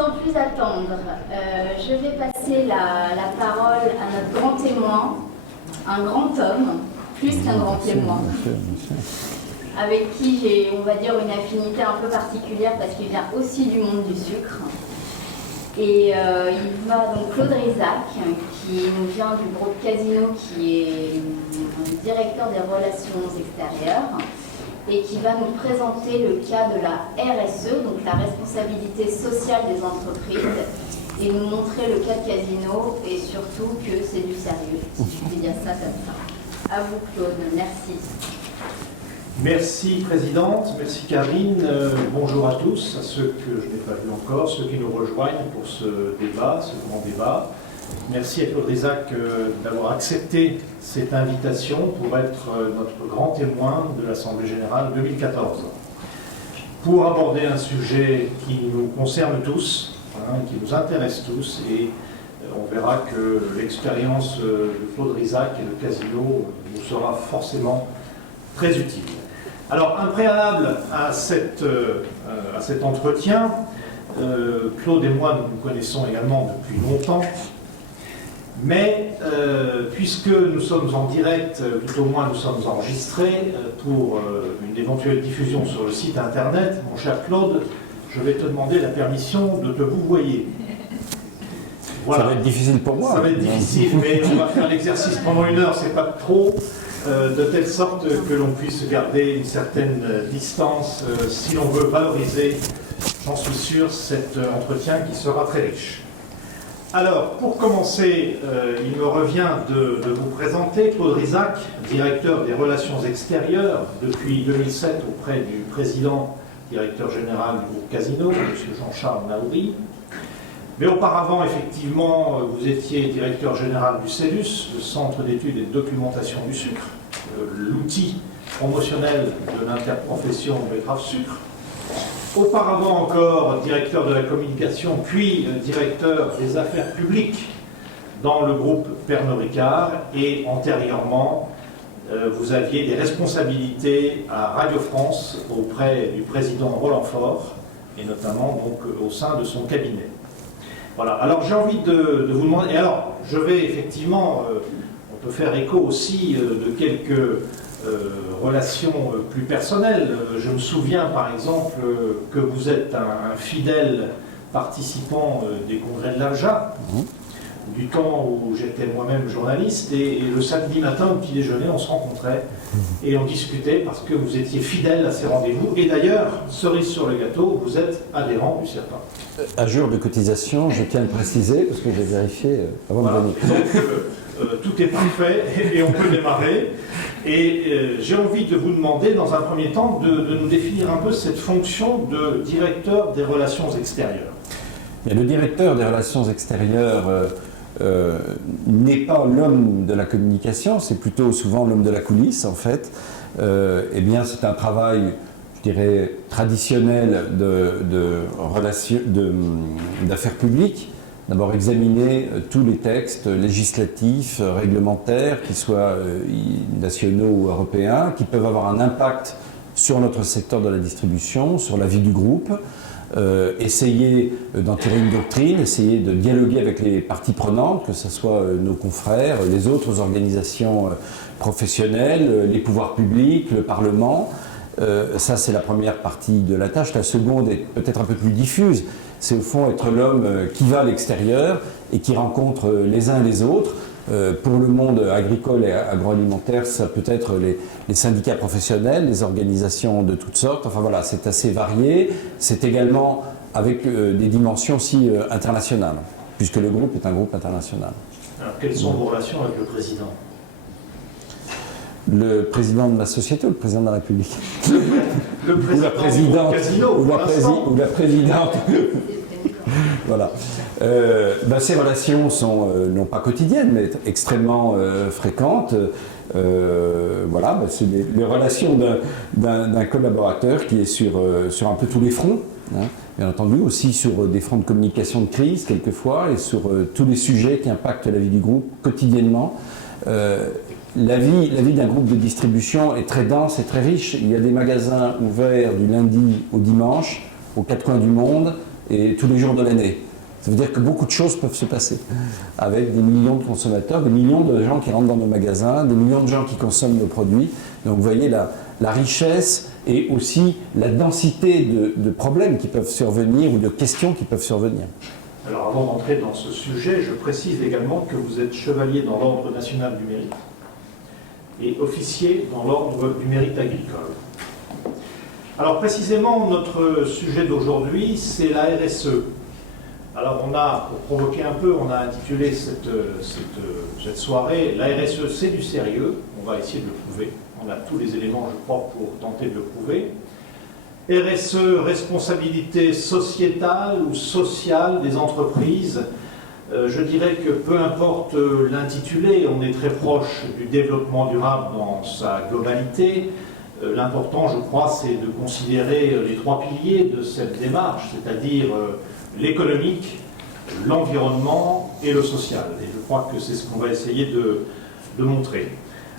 Sans plus attendre, je vais passer la parole à notre grand témoin, un grand homme, plus qu'un grand témoin, avec qui j'ai, on va dire, une affinité un peu particulière parce qu'il vient aussi du monde du sucre. Et il va donc Claude Rizac, qui nous vient du groupe Casino, qui est directeur des relations extérieures, et qui va nous présenter le cas de la RSE, donc la responsabilité sociale des entreprises, et nous montrer le cas de Casino, et surtout que c'est du sérieux, si je puis dire ça comme ça. À vous Claude, merci. Merci Présidente, merci Karine, bonjour à tous, à ceux que je n'ai pas vus encore, ceux qui nous rejoignent pour ce débat, ce grand débat. Merci à Claude Rizac d'avoir accepté cette invitation pour être notre grand témoin de l'Assemblée Générale 2014. Pour aborder un sujet qui nous concerne tous, qui nous intéresse tous, et on verra que l'expérience de Claude Rizac et le Casino nous sera forcément très utile. Alors, un préalable à cet entretien, Claude et moi, nous nous connaissons également depuis longtemps, mais puisque nous sommes en direct, tout au moins nous sommes enregistrés pour une éventuelle diffusion sur le site internet, mon cher Claude, je vais te demander la permission de te vouvoyer. Voilà. Ça va être difficile pour moi. Ça va être difficile, mais on va faire l'exercice pendant 1 heure, c'est pas trop. De telle sorte que l'on puisse garder une certaine distance si l'on veut valoriser, j'en suis sûr, cet entretien qui sera très riche. Alors, pour commencer, il me revient de vous présenter Claude Rizac, directeur des relations extérieures depuis 2007 auprès du président, directeur général du groupe Casino, M. Jean-Charles Naouri. Mais auparavant, effectivement, vous étiez directeur général du CEDUS, le Centre d'études et de documentation du sucre, l'outil promotionnel de l'interprofession betterave-sucre. Auparavant encore, directeur de la communication, puis directeur des affaires publiques dans le groupe Pernod Ricard. Et antérieurement, vous aviez des responsabilités à Radio France auprès du président Roland Faure, et notamment donc, au sein de son cabinet. Voilà, alors j'ai envie de vous demander, et alors je vais effectivement, on peut faire écho aussi de quelques relations plus personnelles. Je me souviens par exemple que vous êtes un fidèle participant des congrès de l'AFJA, du temps où j'étais moi-même journaliste, et le samedi matin au petit déjeuner on se rencontrait et on discutait parce que vous étiez fidèle à ces rendez-vous, et d'ailleurs, cerise sur le gâteau, vous êtes adhérent du CERPA. À jour de cotisation, je tiens à le préciser parce que j'ai vérifié avant de venir. Donc tout est parfait et on peut démarrer. Et j'ai envie de vous demander dans un premier temps de nous définir un peu cette fonction de directeur des relations extérieures. Et le directeur des relations extérieures n'est pas l'homme de la communication, c'est plutôt souvent l'homme de la coulisse en fait. Eh bien c'est un travail, je dirais, traditionnel d'affaires publiques. D'abord examiner tous les textes législatifs, réglementaires, qu'ils soient nationaux ou européens, qui peuvent avoir un impact sur notre secteur de la distribution, sur la vie du groupe, essayer d'en tirer une doctrine, essayer de dialoguer avec les parties prenantes, que ce soit nos confrères, les autres organisations professionnelles, les pouvoirs publics, le Parlement. Ça, c'est la première partie de la tâche. La seconde est peut-être un peu plus diffuse. C'est au fond être l'homme qui va à l'extérieur et qui rencontre les uns et les autres. Pour le monde agricole et agroalimentaire, ça peut être les syndicats professionnels, les organisations de toutes sortes. Enfin voilà, c'est assez varié. C'est également avec des dimensions aussi internationales, puisque le groupe est un groupe international. Alors, quelles sont vos relations avec le président ? Le président de la société ou le président de la République? Le président ou la présidente, Casino, ou la présidente. Voilà. Ces relations sont non pas quotidiennes, mais extrêmement fréquentes. Voilà, c'est les relations d'un collaborateur qui est sur un peu tous les fronts, hein, bien entendu, aussi sur des fronts de communication de crise quelquefois, et sur tous les sujets qui impactent la vie du groupe quotidiennement. La vie d'un groupe de distribution est très dense et très riche. Il y a des magasins ouverts du lundi au dimanche, aux quatre coins du monde, et tous les jours de l'année. Ça veut dire que beaucoup de choses peuvent se passer avec des millions de consommateurs, des millions de gens qui rentrent dans nos magasins, des millions de gens qui consomment nos produits. Donc vous voyez la richesse et aussi la densité de problèmes qui peuvent survenir ou de questions qui peuvent survenir. Alors avant d'entrer dans ce sujet, je précise également que vous êtes chevalier dans l'Ordre national du mérite et officier dans l'Ordre du mérite agricole. Alors précisément, notre sujet d'aujourd'hui, c'est la RSE. Alors on a, pour provoquer un peu, on a intitulé cette soirée « La RSE, c'est du sérieux ». On va essayer de le prouver. On a tous les éléments, je crois, pour tenter de le prouver. RSE, responsabilité sociétale ou sociale des entreprises. Je dirais que peu importe l'intitulé, on est très proche du développement durable dans sa globalité. L'important, je crois, c'est de considérer les trois piliers de cette démarche, c'est-à-dire l'économique, l'environnement et le social. Et je crois que c'est ce qu'on va essayer de montrer.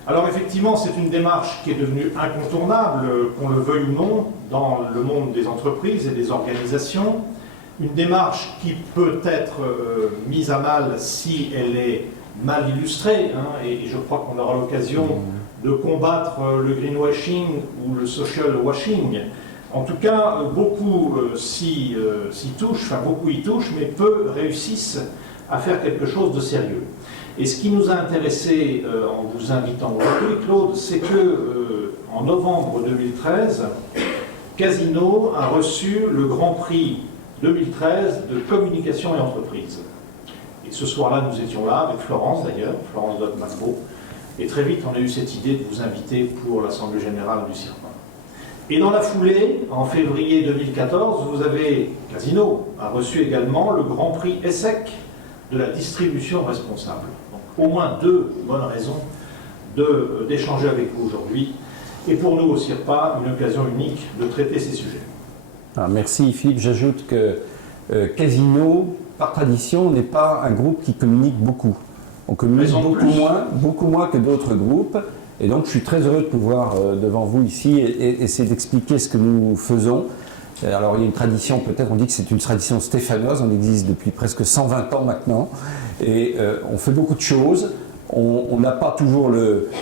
Alors effectivement, c'est une démarche qui est devenue incontournable, qu'on le veuille ou non, dans le monde des entreprises et des organisations. Une démarche qui peut être mise à mal si elle est mal illustrée, hein, et je crois qu'on aura l'occasion de combattre le greenwashing ou le social washing. En tout cas, beaucoup s'y touchent, enfin beaucoup y touchent, mais peu réussissent à faire quelque chose de sérieux. Et ce qui nous a intéressé en vous invitant aujourd'hui, Claude, c'est que en novembre 2013, Casino a reçu le Grand Prix 2013 de communication et entreprise. Et ce soir-là, nous étions là, avec Florence d'ailleurs, Florence Doc-Macro, et très vite on a eu cette idée de vous inviter pour l'Assemblée Générale du CIRPA. Et dans la foulée, en février 2014, Casino a reçu également le Grand Prix ESSEC de la distribution responsable. Donc, au moins deux bonnes raisons d'échanger avec vous aujourd'hui. Et pour nous au CIRPA, une occasion unique de traiter ces sujets. Alors, merci Philippe. J'ajoute que Casino, par tradition, n'est pas un groupe qui communique beaucoup. On communique beaucoup moins que d'autres groupes. Et donc, je suis très heureux de pouvoir, devant vous ici, et essayer d'expliquer ce que nous faisons. Alors, il y a une tradition, peut-être, on dit que c'est une tradition stéphanoise, on existe depuis presque 120 ans maintenant, et on fait beaucoup de choses. On n'a pas toujours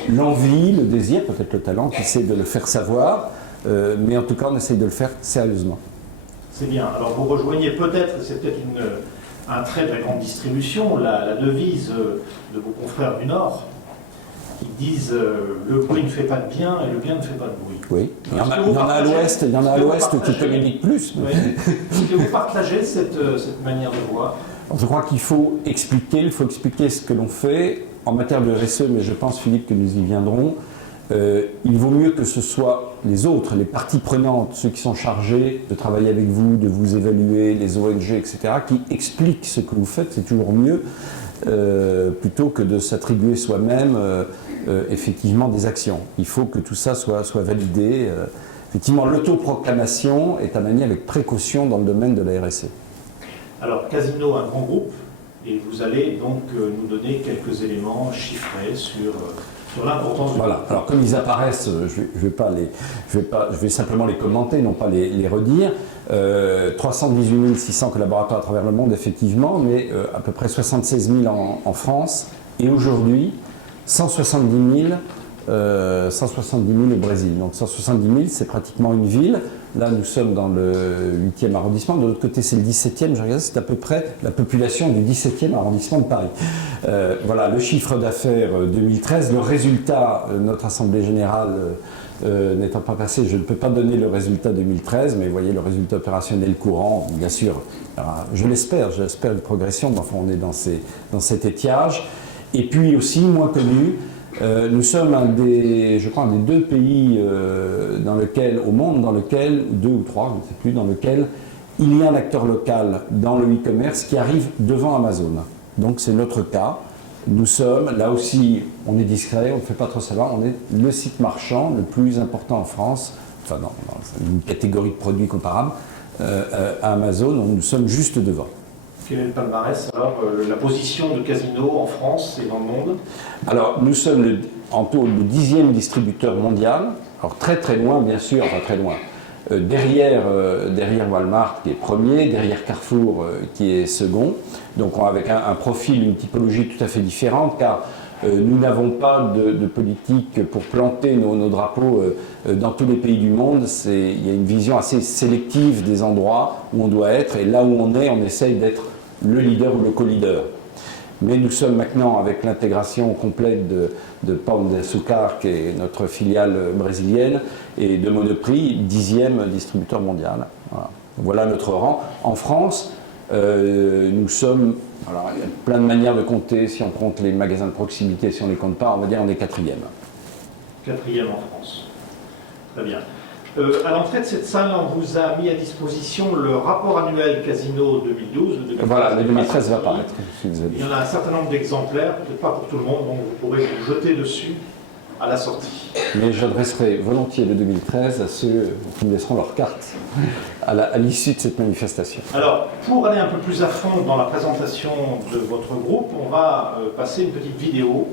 l'envie, le désir, peut-être le talent, qui sait de le faire savoir, mais en tout cas, on essaye de le faire sérieusement. C'est bien. Alors, vous rejoignez peut-être, c'est peut-être un trait de la grande distribution, la devise de vos confrères du Nord, qui disent le bruit ne fait pas de bien et le bien ne fait pas de bruit. Oui, il y en a à l'ouest, qui communiquent plus. Oui. Est-ce que vous partagez cette manière de voir? Je crois qu'il faut expliquer ce que l'on fait en matière de RSE, mais je pense, Philippe, que nous y viendrons. Il vaut mieux que ce soit les autres, les parties prenantes, ceux qui sont chargés de travailler avec vous, de vous évaluer, les ONG, etc., qui expliquent ce que vous faites, c'est toujours mieux, plutôt que de s'attribuer soi-même effectivement des actions. Il faut que tout ça soit validé. Effectivement, l'autoproclamation est à manier avec précaution dans le domaine de la RSE. Alors, Casino, un grand groupe, et vous allez donc nous donner quelques éléments chiffrés sur l'importance du groupe. Voilà, alors comme ils apparaissent, je vais simplement les commenter, non pas les redire. 318 600 collaborateurs à travers le monde, effectivement, mais à peu près 76 000 en France, et aujourd'hui, 170 000 au Brésil. Donc 170 000, c'est pratiquement une ville. Là, nous sommes dans le 8e arrondissement. De l'autre côté, c'est le 17e. Je regarde, c'est à peu près la population du 17e arrondissement de Paris. Voilà, le chiffre d'affaires 2013. Le résultat, notre Assemblée Générale n'étant pas passée, je ne peux pas donner le résultat 2013, mais vous voyez le résultat opérationnel courant, bien sûr. Alors, j'espère une progression, mais enfin, on est dans cet étiage. Et puis aussi, moins connu, nous sommes un des deux pays au monde dans lequel, deux ou trois, je ne sais plus, dans lequel il y a un acteur local dans le e-commerce qui arrive devant Amazon. Donc c'est notre cas. Nous sommes, là aussi, on est discret, on ne fait pas trop savoir, on est le site marchand le plus important en France, enfin dans une catégorie de produits comparables, à Amazon, donc nous sommes juste devant. Quel est le palmarès, alors, la position de Casino en France et dans le monde? Alors, nous sommes en tout le 10e distributeur mondial, alors très très loin, bien sûr, enfin très loin. derrière Walmart qui est premier, derrière Carrefour qui est second, donc avec un profil, une typologie tout à fait différente, car nous n'avons pas de politique pour planter nos drapeaux dans tous les pays du monde. Il y a une vision assez sélective des endroits où on doit être, et là où on est, on essaye d'être le leader ou le co-leader. Mais nous sommes maintenant, avec l'intégration complète de Pão de Açúcar, qui est notre filiale brésilienne, et de Monoprix, 10e distributeur mondial. Voilà notre rang. En France, nous sommes, alors il y a plein de manières de compter, si on compte les magasins de proximité, si on ne les compte pas, on va dire on est 4e. 4e en France. Très bien. À l'entrée de cette salle, on vous a mis à disposition le rapport annuel Casino 2012. Voilà, le 2013 va apparaître. Il y en a un certain nombre d'exemplaires, peut-être pas pour tout le monde, donc vous pourrez vous jeter dessus à la sortie. Mais j'adresserai volontiers le 2013 à ceux qui me laisseront leur carte à l'issue de cette manifestation. Alors, pour aller un peu plus à fond dans la présentation de votre groupe, on va passer une petite vidéo.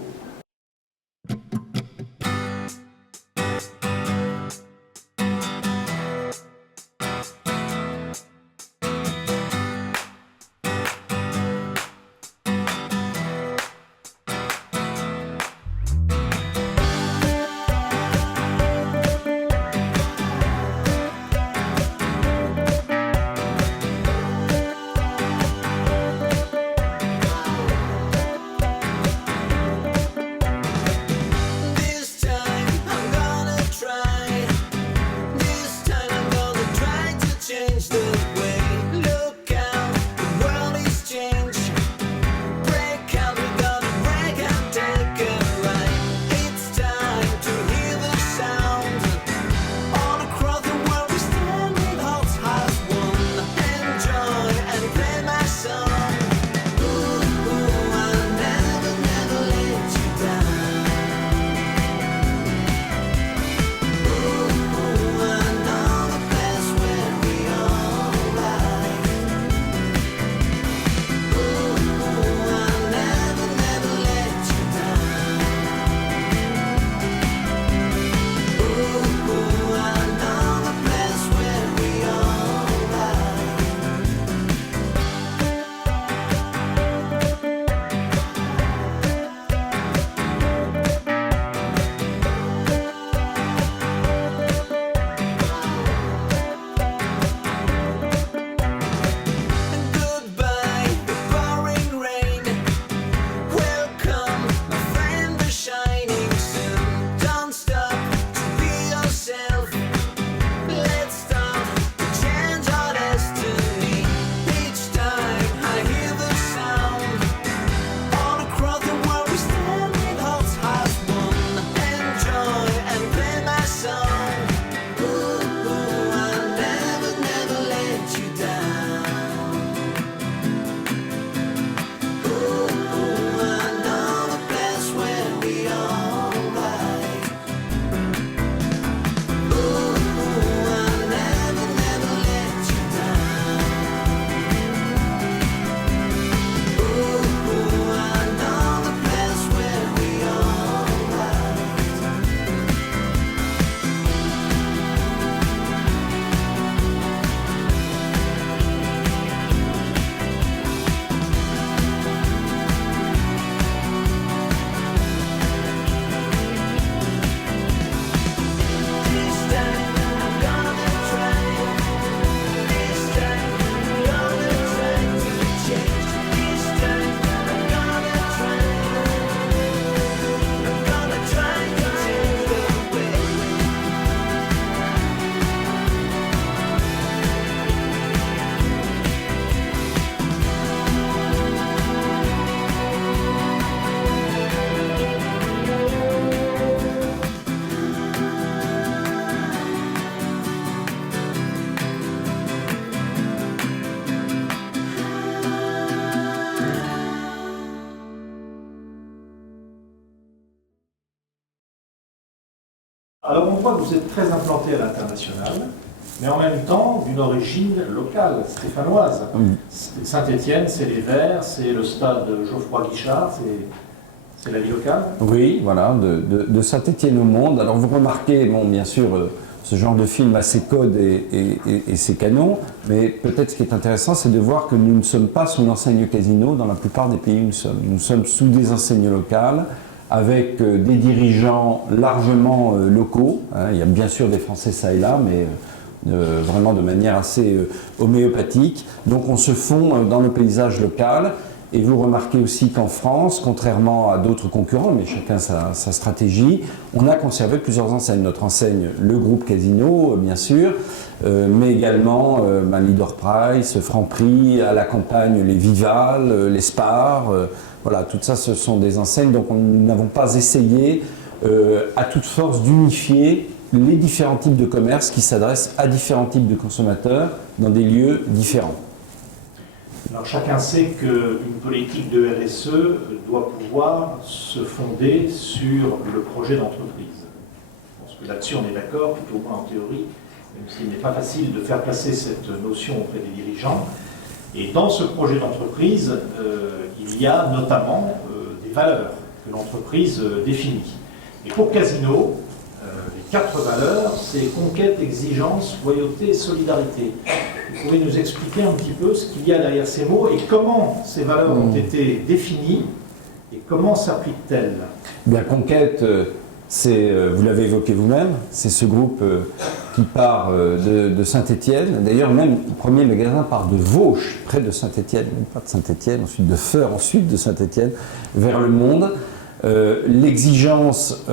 Alors on voit que vous êtes très implanté à l'international, mais en même temps d'une origine locale, stéphanoise. Saint-Étienne, c'est les Verts, c'est le stade Geoffroy Guichard, c'est la vie locale. Oui, voilà, de Saint-Étienne au monde. Alors vous remarquez, bon, bien sûr, Ce genre de film a ses codes et ses canons, mais peut-être ce qui est intéressant, c'est de voir que nous ne sommes pas sous l'enseigne Casino dans la plupart des pays où nous sommes. Nous sommes sous des enseignes locales, avec des dirigeants largement locaux. Il y a bien sûr des Français ça et là, mais vraiment de manière assez homéopathique. Donc on se fond dans le paysage local. Et vous remarquez aussi qu'en France, contrairement à d'autres concurrents, mais chacun sa stratégie, on a conservé plusieurs enseignes. Notre enseigne, le groupe Casino, bien sûr, mais également Leader Price, Franprix, à la campagne les Vival, les Spar. Voilà, tout ça, ce sont des enseignes. Donc nous n'avons pas essayé à toute force d'unifier les différents types de commerces qui s'adressent à différents types de consommateurs dans des lieux différents. Alors chacun sait qu'une politique de RSE doit pouvoir se fonder sur le projet d'entreprise. Je pense que là-dessus on est d'accord, tout au moins en théorie, même s'il n'est pas facile de faire passer cette notion auprès des dirigeants. Et dans ce projet d'entreprise, il y a notamment des valeurs que l'entreprise définit. Et pour Casino, les 4 valeurs, c'est conquête, exigence, loyauté et solidarité. Vous pouvez nous expliquer un petit peu ce qu'il y a derrière ces mots et comment ces valeurs ont été définies et comment s'appliquent-elles? Bien, Conquête, c'est, vous l'avez évoqué vous-même, c'est ce groupe qui part de Saint-Étienne. D'ailleurs, même le premier magasin part de Vauche, près de Saint-Étienne, même pas de Saint-Étienne, ensuite de Feurs, ensuite de Saint-Étienne, vers le monde. L'exigence,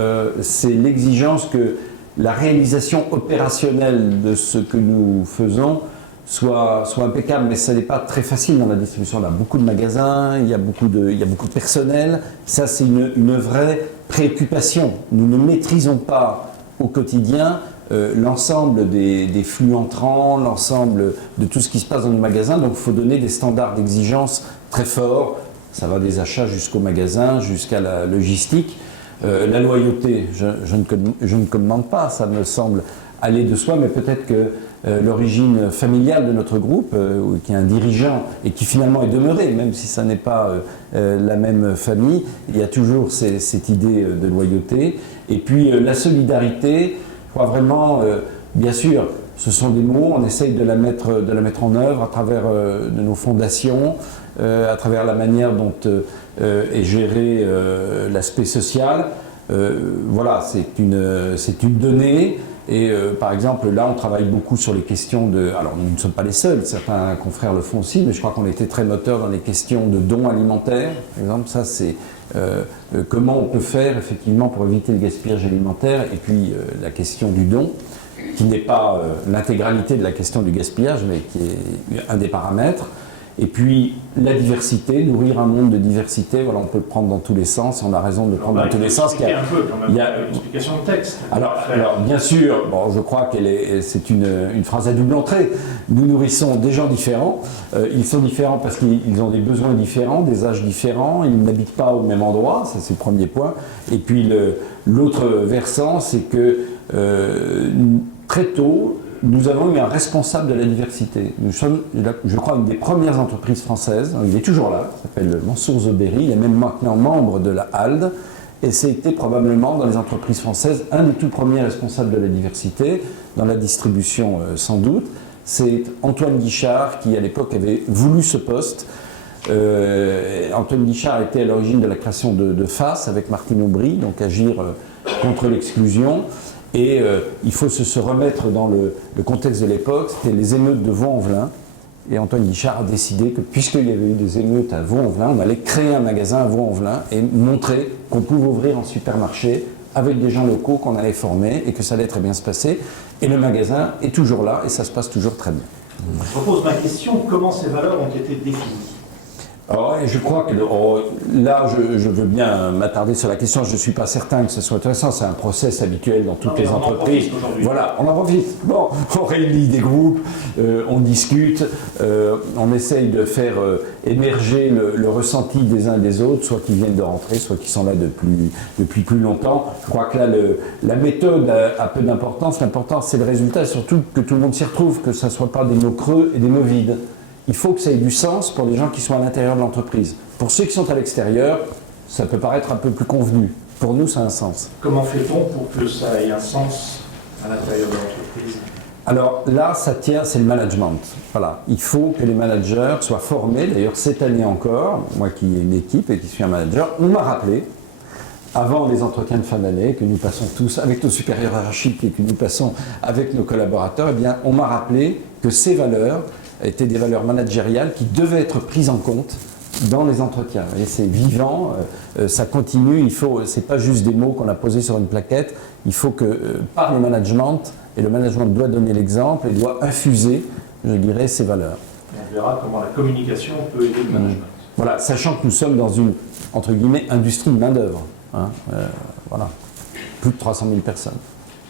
c'est l'exigence que la réalisation opérationnelle de ce que nous faisons soit impeccable, mais ça n'est pas très facile dans la distribution. On a beaucoup de magasins, il y a beaucoup de personnel. Ça, c'est une vraie préoccupation. Nous ne maîtrisons pas au quotidien l'ensemble des flux entrants, l'ensemble de tout ce qui se passe dans nos magasins. Donc, il faut donner des standards d'exigence très forts. Ça va des achats jusqu'au magasin, jusqu'à la logistique. La loyauté, je ne commande pas, ça me semble aller de soi, mais peut-être que l'origine familiale de notre groupe, qui est un dirigeant et qui finalement est demeuré, même si ça n'est pas la même famille, il y a toujours cette idée de loyauté. Et puis la solidarité, je crois vraiment, bien sûr, ce sont des mots, on essaye de la mettre en œuvre à travers de nos fondations, à travers la manière dont est géré l'aspect social. Voilà, c'est une donnée. Et par exemple, là, on travaille beaucoup sur les questions de... Alors, nous ne sommes pas les seuls, certains confrères le font aussi, mais je crois qu'on était très moteur dans les questions de dons alimentaires. Par exemple, ça, c'est comment on peut faire, effectivement, pour éviter le gaspillage alimentaire. Et puis, la question du don, qui n'est pas l'intégralité de la question du gaspillage, mais qui est un des paramètres. Et puis, la diversité, nourrir un monde de diversité, voilà, on peut le prendre dans tous les sens, et on a raison de le prendre dans tous les sens. Il y a un peu, quand même, une explication de texte. Alors bien sûr, bon, je crois que c'est une phrase à double entrée. Nous nourrissons des gens différents. Ils sont différents parce qu'ils ont des besoins différents, des âges différents, ils n'habitent pas au même endroit, ça c'est le premier point. Et puis l'autre versant, c'est que très tôt, nous avons eu un responsable de la diversité. Nous sommes, je crois, une des premières entreprises françaises, il est toujours là, il s'appelle Mansour Zoberi, il est même maintenant membre de la HALD, et c'était probablement dans les entreprises françaises un des tout premiers responsables de la diversité, dans la distribution sans doute. C'est Antoine Guichard qui, à l'époque, avait voulu ce poste. Antoine Guichard était à l'origine de la création de FAS avec Martine Aubry, donc agir contre l'exclusion. Et il faut se remettre dans le contexte de l'époque, c'était les émeutes de Vaux-en-Velin. Et Antoine Guichard a décidé que, puisqu'il y avait eu des émeutes à Vaux-en-Velin, on allait créer un magasin à Vaux-en-Velin et montrer qu'on pouvait ouvrir un supermarché avec des gens locaux qu'on allait former et que ça allait très bien se passer. Et le magasin est toujours là et ça se passe toujours très bien. Je repose ma question, comment ces valeurs ont été définies? Alors, je crois que là, je veux bien m'attarder sur la question. Je ne suis pas certain que ce soit intéressant. C'est un process habituel dans toutes les entreprises. Voilà, on en profite. Bon, on réunit des groupes, on discute, on essaye de faire émerger le ressenti des uns et des autres, soit qui viennent de rentrer, soit qui sont là depuis plus longtemps. Je crois que là, la méthode a peu d'importance. L'important, c'est le résultat, surtout que tout le monde s'y retrouve, que ce ne soit pas des mots creux et des mots vides. Il faut que ça ait du sens pour les gens qui sont à l'intérieur de l'entreprise. Pour ceux qui sont à l'extérieur, ça peut paraître un peu plus convenu. Pour nous, ça a un sens. Comment fait-on pour que ça ait un sens à l'intérieur de l'entreprise? entreprise? Alors là, ça tient, c'est le management. Voilà. Il faut que les managers soient formés. D'ailleurs, cette année encore, moi qui ai une équipe et qui suis un manager, on m'a rappelé, avant les entretiens de fin d'année, que nous passons tous avec nos supérieurs hiérarchiques et que nous passons avec nos collaborateurs, eh bien, on m'a rappelé que ces valeurs étaient des valeurs managériales qui devaient être prises en compte dans les entretiens. Et c'est vivant, ça continue, il faut, c'est pas juste des mots qu'on a posés sur une plaquette, il faut que par le management, et le management doit donner l'exemple et doit infuser, je dirais, ces valeurs. On verra comment la communication peut aider le management. Voilà, sachant que nous sommes dans une, entre guillemets, industrie de main-d'œuvre. Hein, voilà, plus de 300 000 personnes.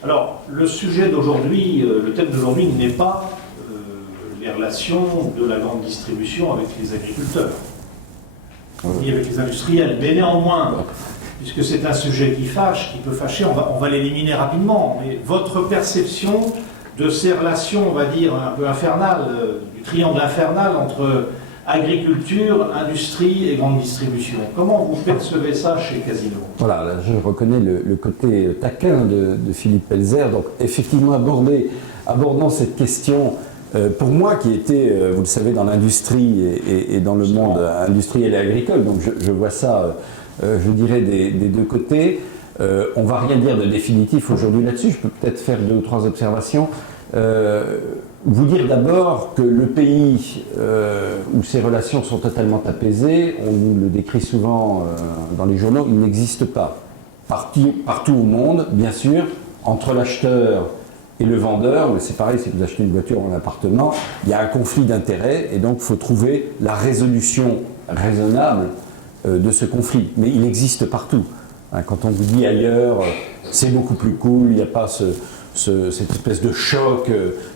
Alors, le sujet d'aujourd'hui, le thème d'aujourd'hui n'est pas les relations de la grande distribution avec les agriculteurs, ni avec les industriels, mais néanmoins, puisque c'est un sujet qui fâche, qui peut fâcher, on va l'éliminer rapidement. Mais votre perception de ces relations, on va dire, un peu infernales, du triangle infernal entre agriculture, industrie et grande distribution. Comment vous percevez ça chez Casino? Voilà, là, je reconnais le côté taquin de Philippe Pelzer. Donc, effectivement, abordant cette question, pour moi qui était, vous le savez, dans l'industrie et dans le monde industriel et agricole, donc je vois ça, je dirais, des deux côtés. On ne va rien dire de définitif aujourd'hui là-dessus. Je peux peut-être faire 2 ou 3 observations. Vous dire d'abord que le pays où ces relations sont totalement apaisées, on nous le décrit souvent dans les journaux, il n'existe pas. Partout au monde, bien sûr, entre l'acheteur et le vendeur, mais c'est pareil si vous achetez une voiture ou un appartement, il y a un conflit d'intérêts et donc il faut trouver la résolution raisonnable de ce conflit. Mais il existe partout. Quand on vous dit ailleurs, c'est beaucoup plus cool, il n'y a pas cette espèce de choc,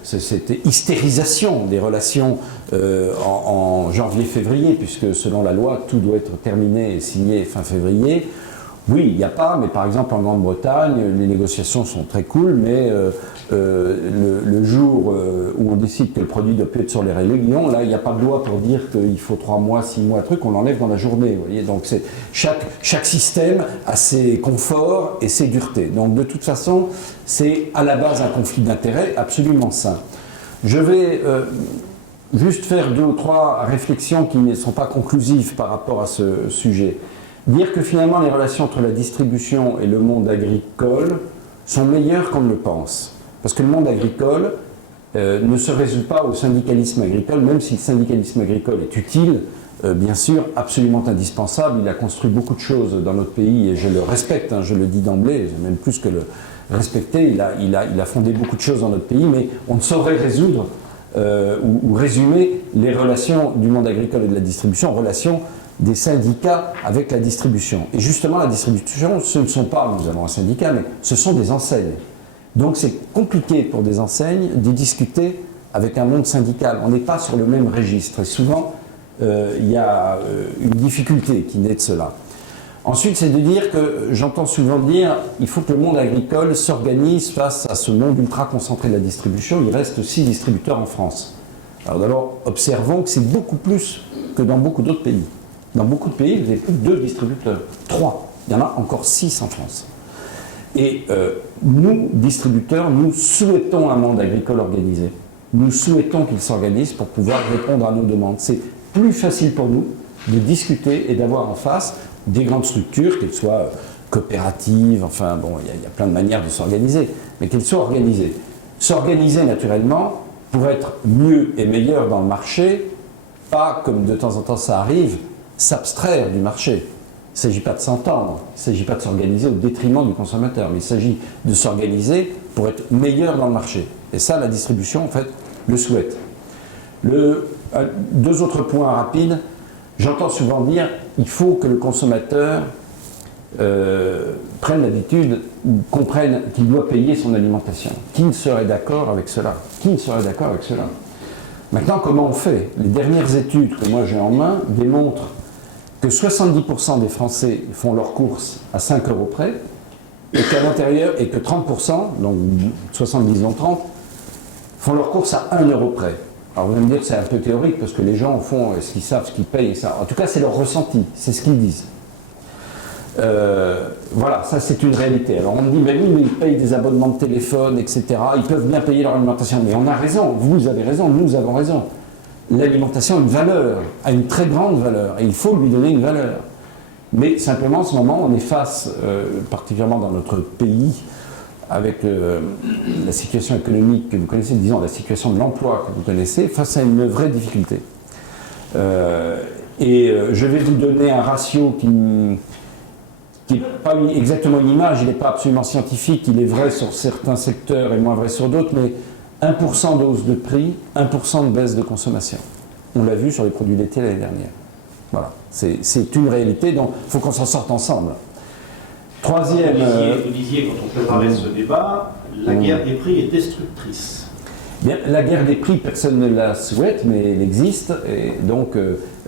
cette hystérisation des relations en janvier-février, puisque selon la loi, tout doit être terminé et signé fin février. Oui, il n'y a pas, mais par exemple en Grande-Bretagne, les négociations sont très cool, mais le jour où on décide que le produit doit plus être sur les rayons, là, il n'y a pas de loi pour dire qu'il faut 3 mois, 6 mois, truc, on l'enlève dans la journée. Vous voyez, donc chaque système a ses conforts et ses duretés. Donc de toute façon, c'est à la base un conflit d'intérêts absolument sain. Je vais juste faire 2 ou 3 réflexions qui ne sont pas conclusives par rapport à ce sujet. Dire que finalement les relations entre la distribution et le monde agricole sont meilleures qu'on ne le pense. Parce que le monde agricole ne se résume pas au syndicalisme agricole, même si le syndicalisme agricole est utile, bien sûr, absolument indispensable. Il a construit beaucoup de choses dans notre pays et je le respecte, hein, je le dis d'emblée, même plus que le respecter. Il a fondé beaucoup de choses dans notre pays, mais on ne saurait résoudre ou résumer les relations du monde agricole et de la distribution en relations des syndicats avec la distribution. Et justement, la distribution, ce ne sont pas, nous avons un syndicat, mais ce sont des enseignes. Donc c'est compliqué pour des enseignes de discuter avec un monde syndical. On n'est pas sur le même registre. Et souvent, il y a une difficulté qui naît de cela. Ensuite, c'est de dire que, j'entends souvent dire, il faut que le monde agricole s'organise face à ce monde ultra concentré de la distribution. Il reste 6 distributeurs en France. Alors d'abord, observons que c'est beaucoup plus que dans beaucoup d'autres pays. Dans beaucoup de pays, vous n'avez plus que 2 distributeurs, 3. Il y en a encore 6 en France. Et nous, distributeurs, nous souhaitons un monde agricole organisé. Nous souhaitons qu'il s'organise pour pouvoir répondre à nos demandes. C'est plus facile pour nous de discuter et d'avoir en face des grandes structures, qu'elles soient coopératives, enfin bon, il y a plein de manières de s'organiser, mais qu'elles soient organisées. S'organiser naturellement pour être mieux et meilleur dans le marché, pas comme de temps en temps ça arrive, s'abstraire du marché. Il ne s'agit pas de s'entendre, il ne s'agit pas de s'organiser au détriment du consommateur, mais il s'agit de s'organiser pour être meilleur dans le marché. Et ça, la distribution, en fait, le souhaite. 2 autres points rapides. J'entends souvent dire qu'il faut que le consommateur prenne l'habitude ou comprenne qu'il doit payer son alimentation. Qui ne serait d'accord avec cela? Qui ne serait d'accord avec cela? Maintenant, comment on fait? Les dernières études que moi j'ai en main démontrent que 70% des Français font leurs courses à 5 € près, et qu'à l'intérieur, et que 30%, donc 70 disons 30, font leurs courses à 1 € près. Alors vous allez me dire que c'est un peu théorique, parce que les gens, au fond, est-ce qu'ils savent ce qu'ils payent et ça. En tout cas, c'est leur ressenti, c'est ce qu'ils disent. Voilà, ça c'est une réalité. Alors on me dit, mais oui, mais ils payent des abonnements de téléphone, etc. Ils peuvent bien payer leur alimentation. Mais on a raison, vous avez raison, nous avons raison. L'alimentation a une valeur, a une très grande valeur, et il faut lui donner une valeur. Mais simplement, en ce moment, on est face, particulièrement dans notre pays, avec la situation économique que vous connaissez, disons la situation de l'emploi que vous connaissez, face à une vraie difficulté. Je vais vous donner un ratio qui n'est pas exactement une image, il n'est pas absolument scientifique, il est vrai sur certains secteurs et moins vrai sur d'autres, mais 1% de hausse de prix, 1% de baisse de consommation. On l'a vu sur les produits laitiers l'année dernière. Voilà, c'est une réalité, donc il faut qu'on s'en sorte ensemble. Troisième... Vous disiez, quand on préparait ce débat, la guerre des prix est destructrice. Bien, la guerre des prix, personne ne la souhaite, mais elle existe, et donc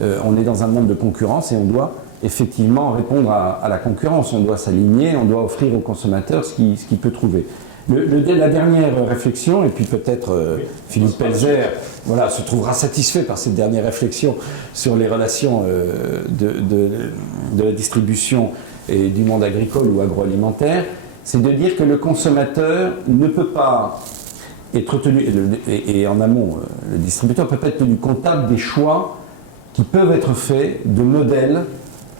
on est dans un monde de concurrence et on doit effectivement répondre à la concurrence. On doit s'aligner, on doit offrir aux consommateurs ce qu'il peut trouver. La dernière réflexion, et puis peut-être Philippe Pelzer voilà, se trouvera satisfait par cette dernière réflexion sur les relations de la distribution et du monde agricole ou agroalimentaire, c'est de dire que le consommateur ne peut pas être tenu, et en amont, le distributeur ne peut pas être tenu comptable des choix qui peuvent être faits de modèles,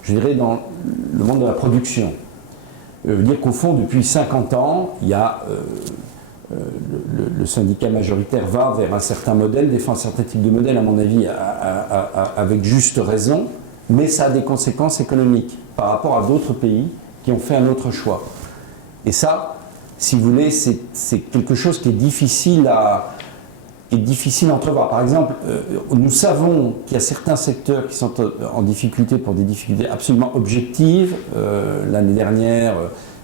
je dirais, dans le monde de la production. Dire qu'au fond, depuis 50 ans, il y a le syndicat majoritaire va vers un certain modèle, défend un certain type de modèle, à mon avis, avec juste raison, mais ça a des conséquences économiques par rapport à d'autres pays qui ont fait un autre choix. Et ça, si vous voulez, c'est quelque chose qui est difficile à entrevoir. Par exemple, nous savons qu'il y a certains secteurs qui sont en difficulté pour des difficultés absolument objectives. L'année dernière,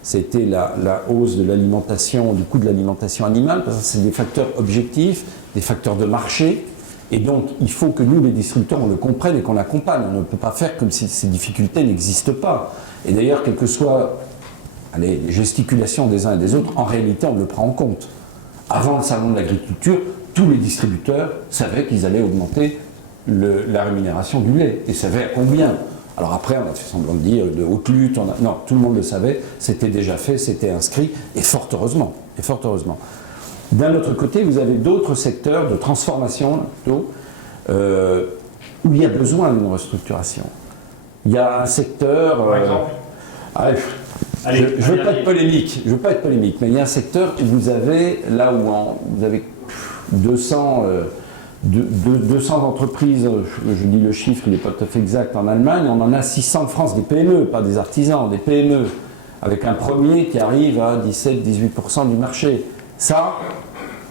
c'était la hausse de l'alimentation, du coût de l'alimentation animale, parce que c'est des facteurs objectifs, des facteurs de marché. Et donc, il faut que nous, les distributeurs, on le comprenne et qu'on l'accompagne. On ne peut pas faire comme si ces difficultés n'existent pas. Et d'ailleurs, quelles que soient les gesticulations des uns et des autres, en réalité, on le prend en compte. Avant le salon de l'agriculture, tous les distributeurs savaient qu'ils allaient augmenter la rémunération du lait, et savaient à combien. Alors après, on a fait semblant de dire de haute lutte, non, tout le monde le savait, c'était déjà fait, c'était inscrit, et fort heureusement. Et fort heureusement. D'un autre côté, vous avez d'autres secteurs de transformation plutôt, où il y a besoin d'une restructuration. Il y a un secteur... Par exemple je ne veux pas être polémique, mais il y a un secteur où vous avez, là où vous avez 200 entreprises, je dis le chiffre, il n'est pas tout à fait exact en Allemagne, on en a 600 en France, des PME, pas des artisans, des PME, avec un premier qui arrive à 17-18% du marché. Ça,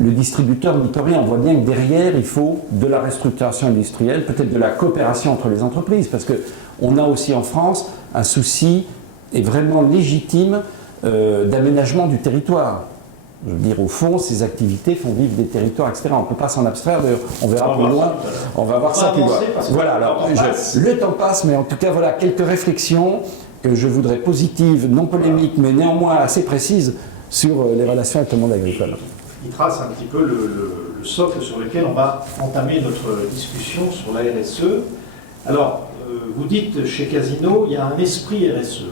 le distributeur n'y peut rien. On voit bien que derrière, il faut de la restructuration industrielle, peut-être de la coopération entre les entreprises, parce qu'on a aussi en France un souci est vraiment légitime d'aménagement du territoire. Je veux dire, au fond, ces activités font vivre des territoires, etc. On ne peut pas s'en abstraire, d'ailleurs, on verra plus loin, on va voir ça plus loin. Voilà, alors, le temps passe, mais en tout cas, voilà, quelques réflexions que je voudrais positives, non polémiques, mais néanmoins assez précises sur les relations avec le monde agricole. Il trace un petit peu le socle sur lequel on va entamer notre discussion sur la RSE. Alors, vous dites, chez Casino, il y a un esprit RSE.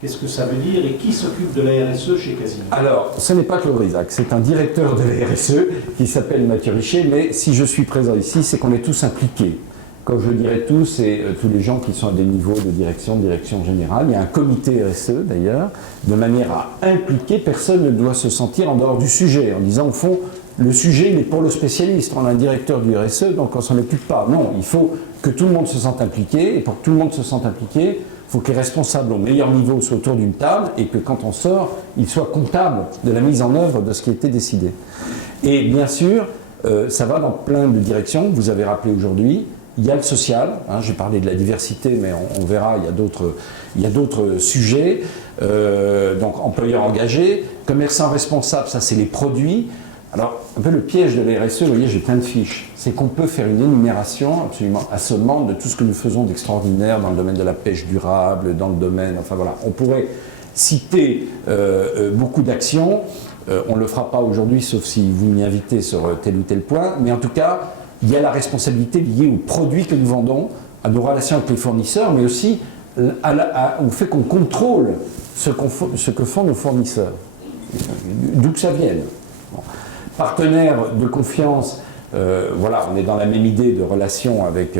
Qu'est-ce que ça veut dire et qui s'occupe de la RSE chez Casino? Alors, ce n'est pas Claude Rizac, c'est un directeur de la RSE qui s'appelle Mathieu Richer, mais si je suis présent ici, c'est qu'on est tous impliqués. Quand je dirais tous, c'est tous les gens qui sont à des niveaux de direction générale. Il y a un comité RSE d'ailleurs, de manière à impliquer, personne ne doit se sentir en dehors du sujet, en disant au fond, le sujet il est pour le spécialiste, on a un directeur du RSE, donc on ne s'en occupe pas. Non, il faut que tout le monde se sente impliqué, et pour que tout le monde se sente impliqué, il faut que les responsables au meilleur niveau soient autour d'une table et que quand on sort, ils soient comptables de la mise en œuvre de ce qui a été décidé. Et bien sûr, ça va dans plein de directions, vous avez rappelé aujourd'hui, il y a le social, hein, j'ai parlé de la diversité, mais on verra, il y a d'autres sujets, donc employeurs engagés, commerçants responsables, ça c'est les produits. Alors, un peu le piège de la RSE, vous voyez, j'ai plein de fiches. C'est qu'on peut faire une énumération absolument assommante de tout ce que nous faisons d'extraordinaire dans le domaine de la pêche durable, dans le domaine... Enfin voilà, on pourrait citer beaucoup d'actions. On ne le fera pas aujourd'hui, sauf si vous m'y invitez sur tel ou tel point. Mais en tout cas, il y a la responsabilité liée aux produits que nous vendons, à nos relations avec les fournisseurs, mais aussi au fait qu'on contrôle ce que font nos fournisseurs, d'où que ça vienne. Bon. Partenaires de confiance, voilà, on est dans la même idée de relation avec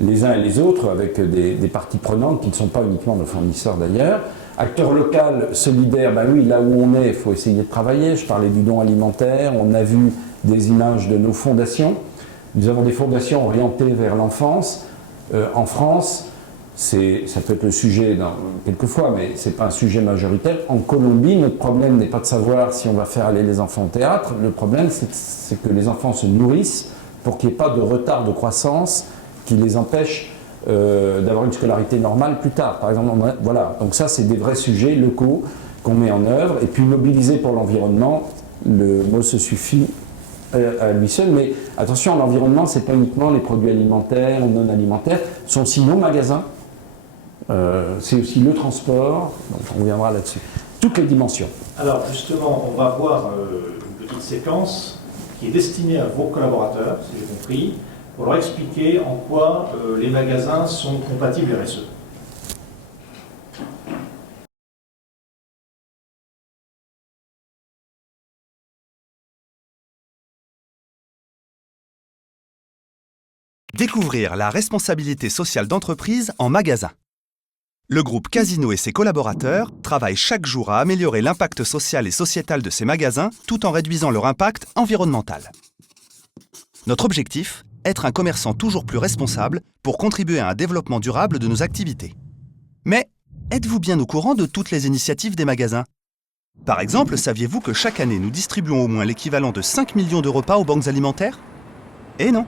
les uns et les autres, avec des parties prenantes qui ne sont pas uniquement nos fournisseurs d'ailleurs. Acteur local, solidaire, ben oui, là où on est, il faut essayer de travailler. Je parlais du don alimentaire, on a vu des images de nos fondations. Nous avons des fondations orientées vers l'enfance. En France, ça peut être le sujet quelquefois, mais ce n'est pas un sujet majoritaire. En Colombie, notre problème n'est pas de savoir si on va faire aller les enfants au théâtre. Le problème, c'est que les enfants se nourrissent pour qu'il n'y ait pas de retard de croissance qui les empêche d'avoir une scolarité normale plus tard. Par exemple, voilà. Donc ça, c'est des vrais sujets locaux qu'on met en œuvre. Et puis mobiliser pour l'environnement, le mot se suffit à lui seul. Mais attention, l'environnement, ce n'est pas uniquement les produits alimentaires ou non alimentaires. Ce sont aussi nos magasins. C'est aussi le transport. Donc on reviendra là-dessus. Toutes les dimensions. Alors justement, on va voir une petite séquence qui est destinée à vos collaborateurs, si j'ai compris, pour leur expliquer en quoi les magasins sont compatibles RSE. Découvrir la responsabilité sociale d'entreprise en magasin. Le groupe Casino et ses collaborateurs travaillent chaque jour à améliorer l'impact social et sociétal de ces magasins tout en réduisant leur impact environnemental. Notre objectif ? Être un commerçant toujours plus responsable pour contribuer à un développement durable de nos activités. Mais êtes-vous bien au courant de toutes les initiatives des magasins ? Par exemple, saviez-vous que chaque année nous distribuons au moins l'équivalent de 5 millions de repas aux banques alimentaires ? Eh non !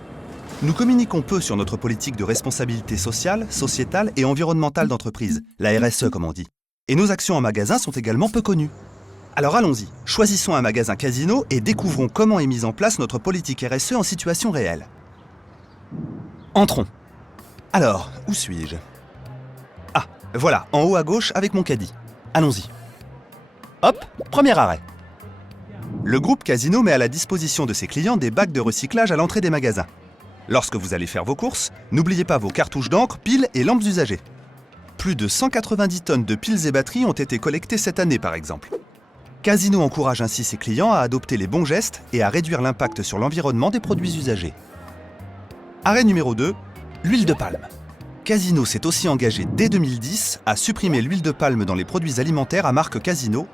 Nous communiquons peu sur notre politique de responsabilité sociale, sociétale et environnementale d'entreprise, la RSE comme on dit. Et nos actions en magasin sont également peu connues. Alors allons-y, choisissons un magasin Casino et découvrons comment est mise en place notre politique RSE en situation réelle. Entrons. Alors, où suis-je ? Ah, voilà, en haut à gauche avec mon caddie. Allons-y. Hop, premier arrêt. Le groupe Casino met à la disposition de ses clients des bacs de recyclage à l'entrée des magasins. Lorsque vous allez faire vos courses, n'oubliez pas vos cartouches d'encre, piles et lampes usagées. Plus de 190 tonnes de piles et batteries ont été collectées cette année par exemple. Casino encourage ainsi ses clients à adopter les bons gestes et à réduire l'impact sur l'environnement des produits usagés. Arrêt numéro 2, l'huile de palme. Casino s'est aussi engagé dès 2010 à supprimer l'huile de palme dans les produits alimentaires à marque Casino.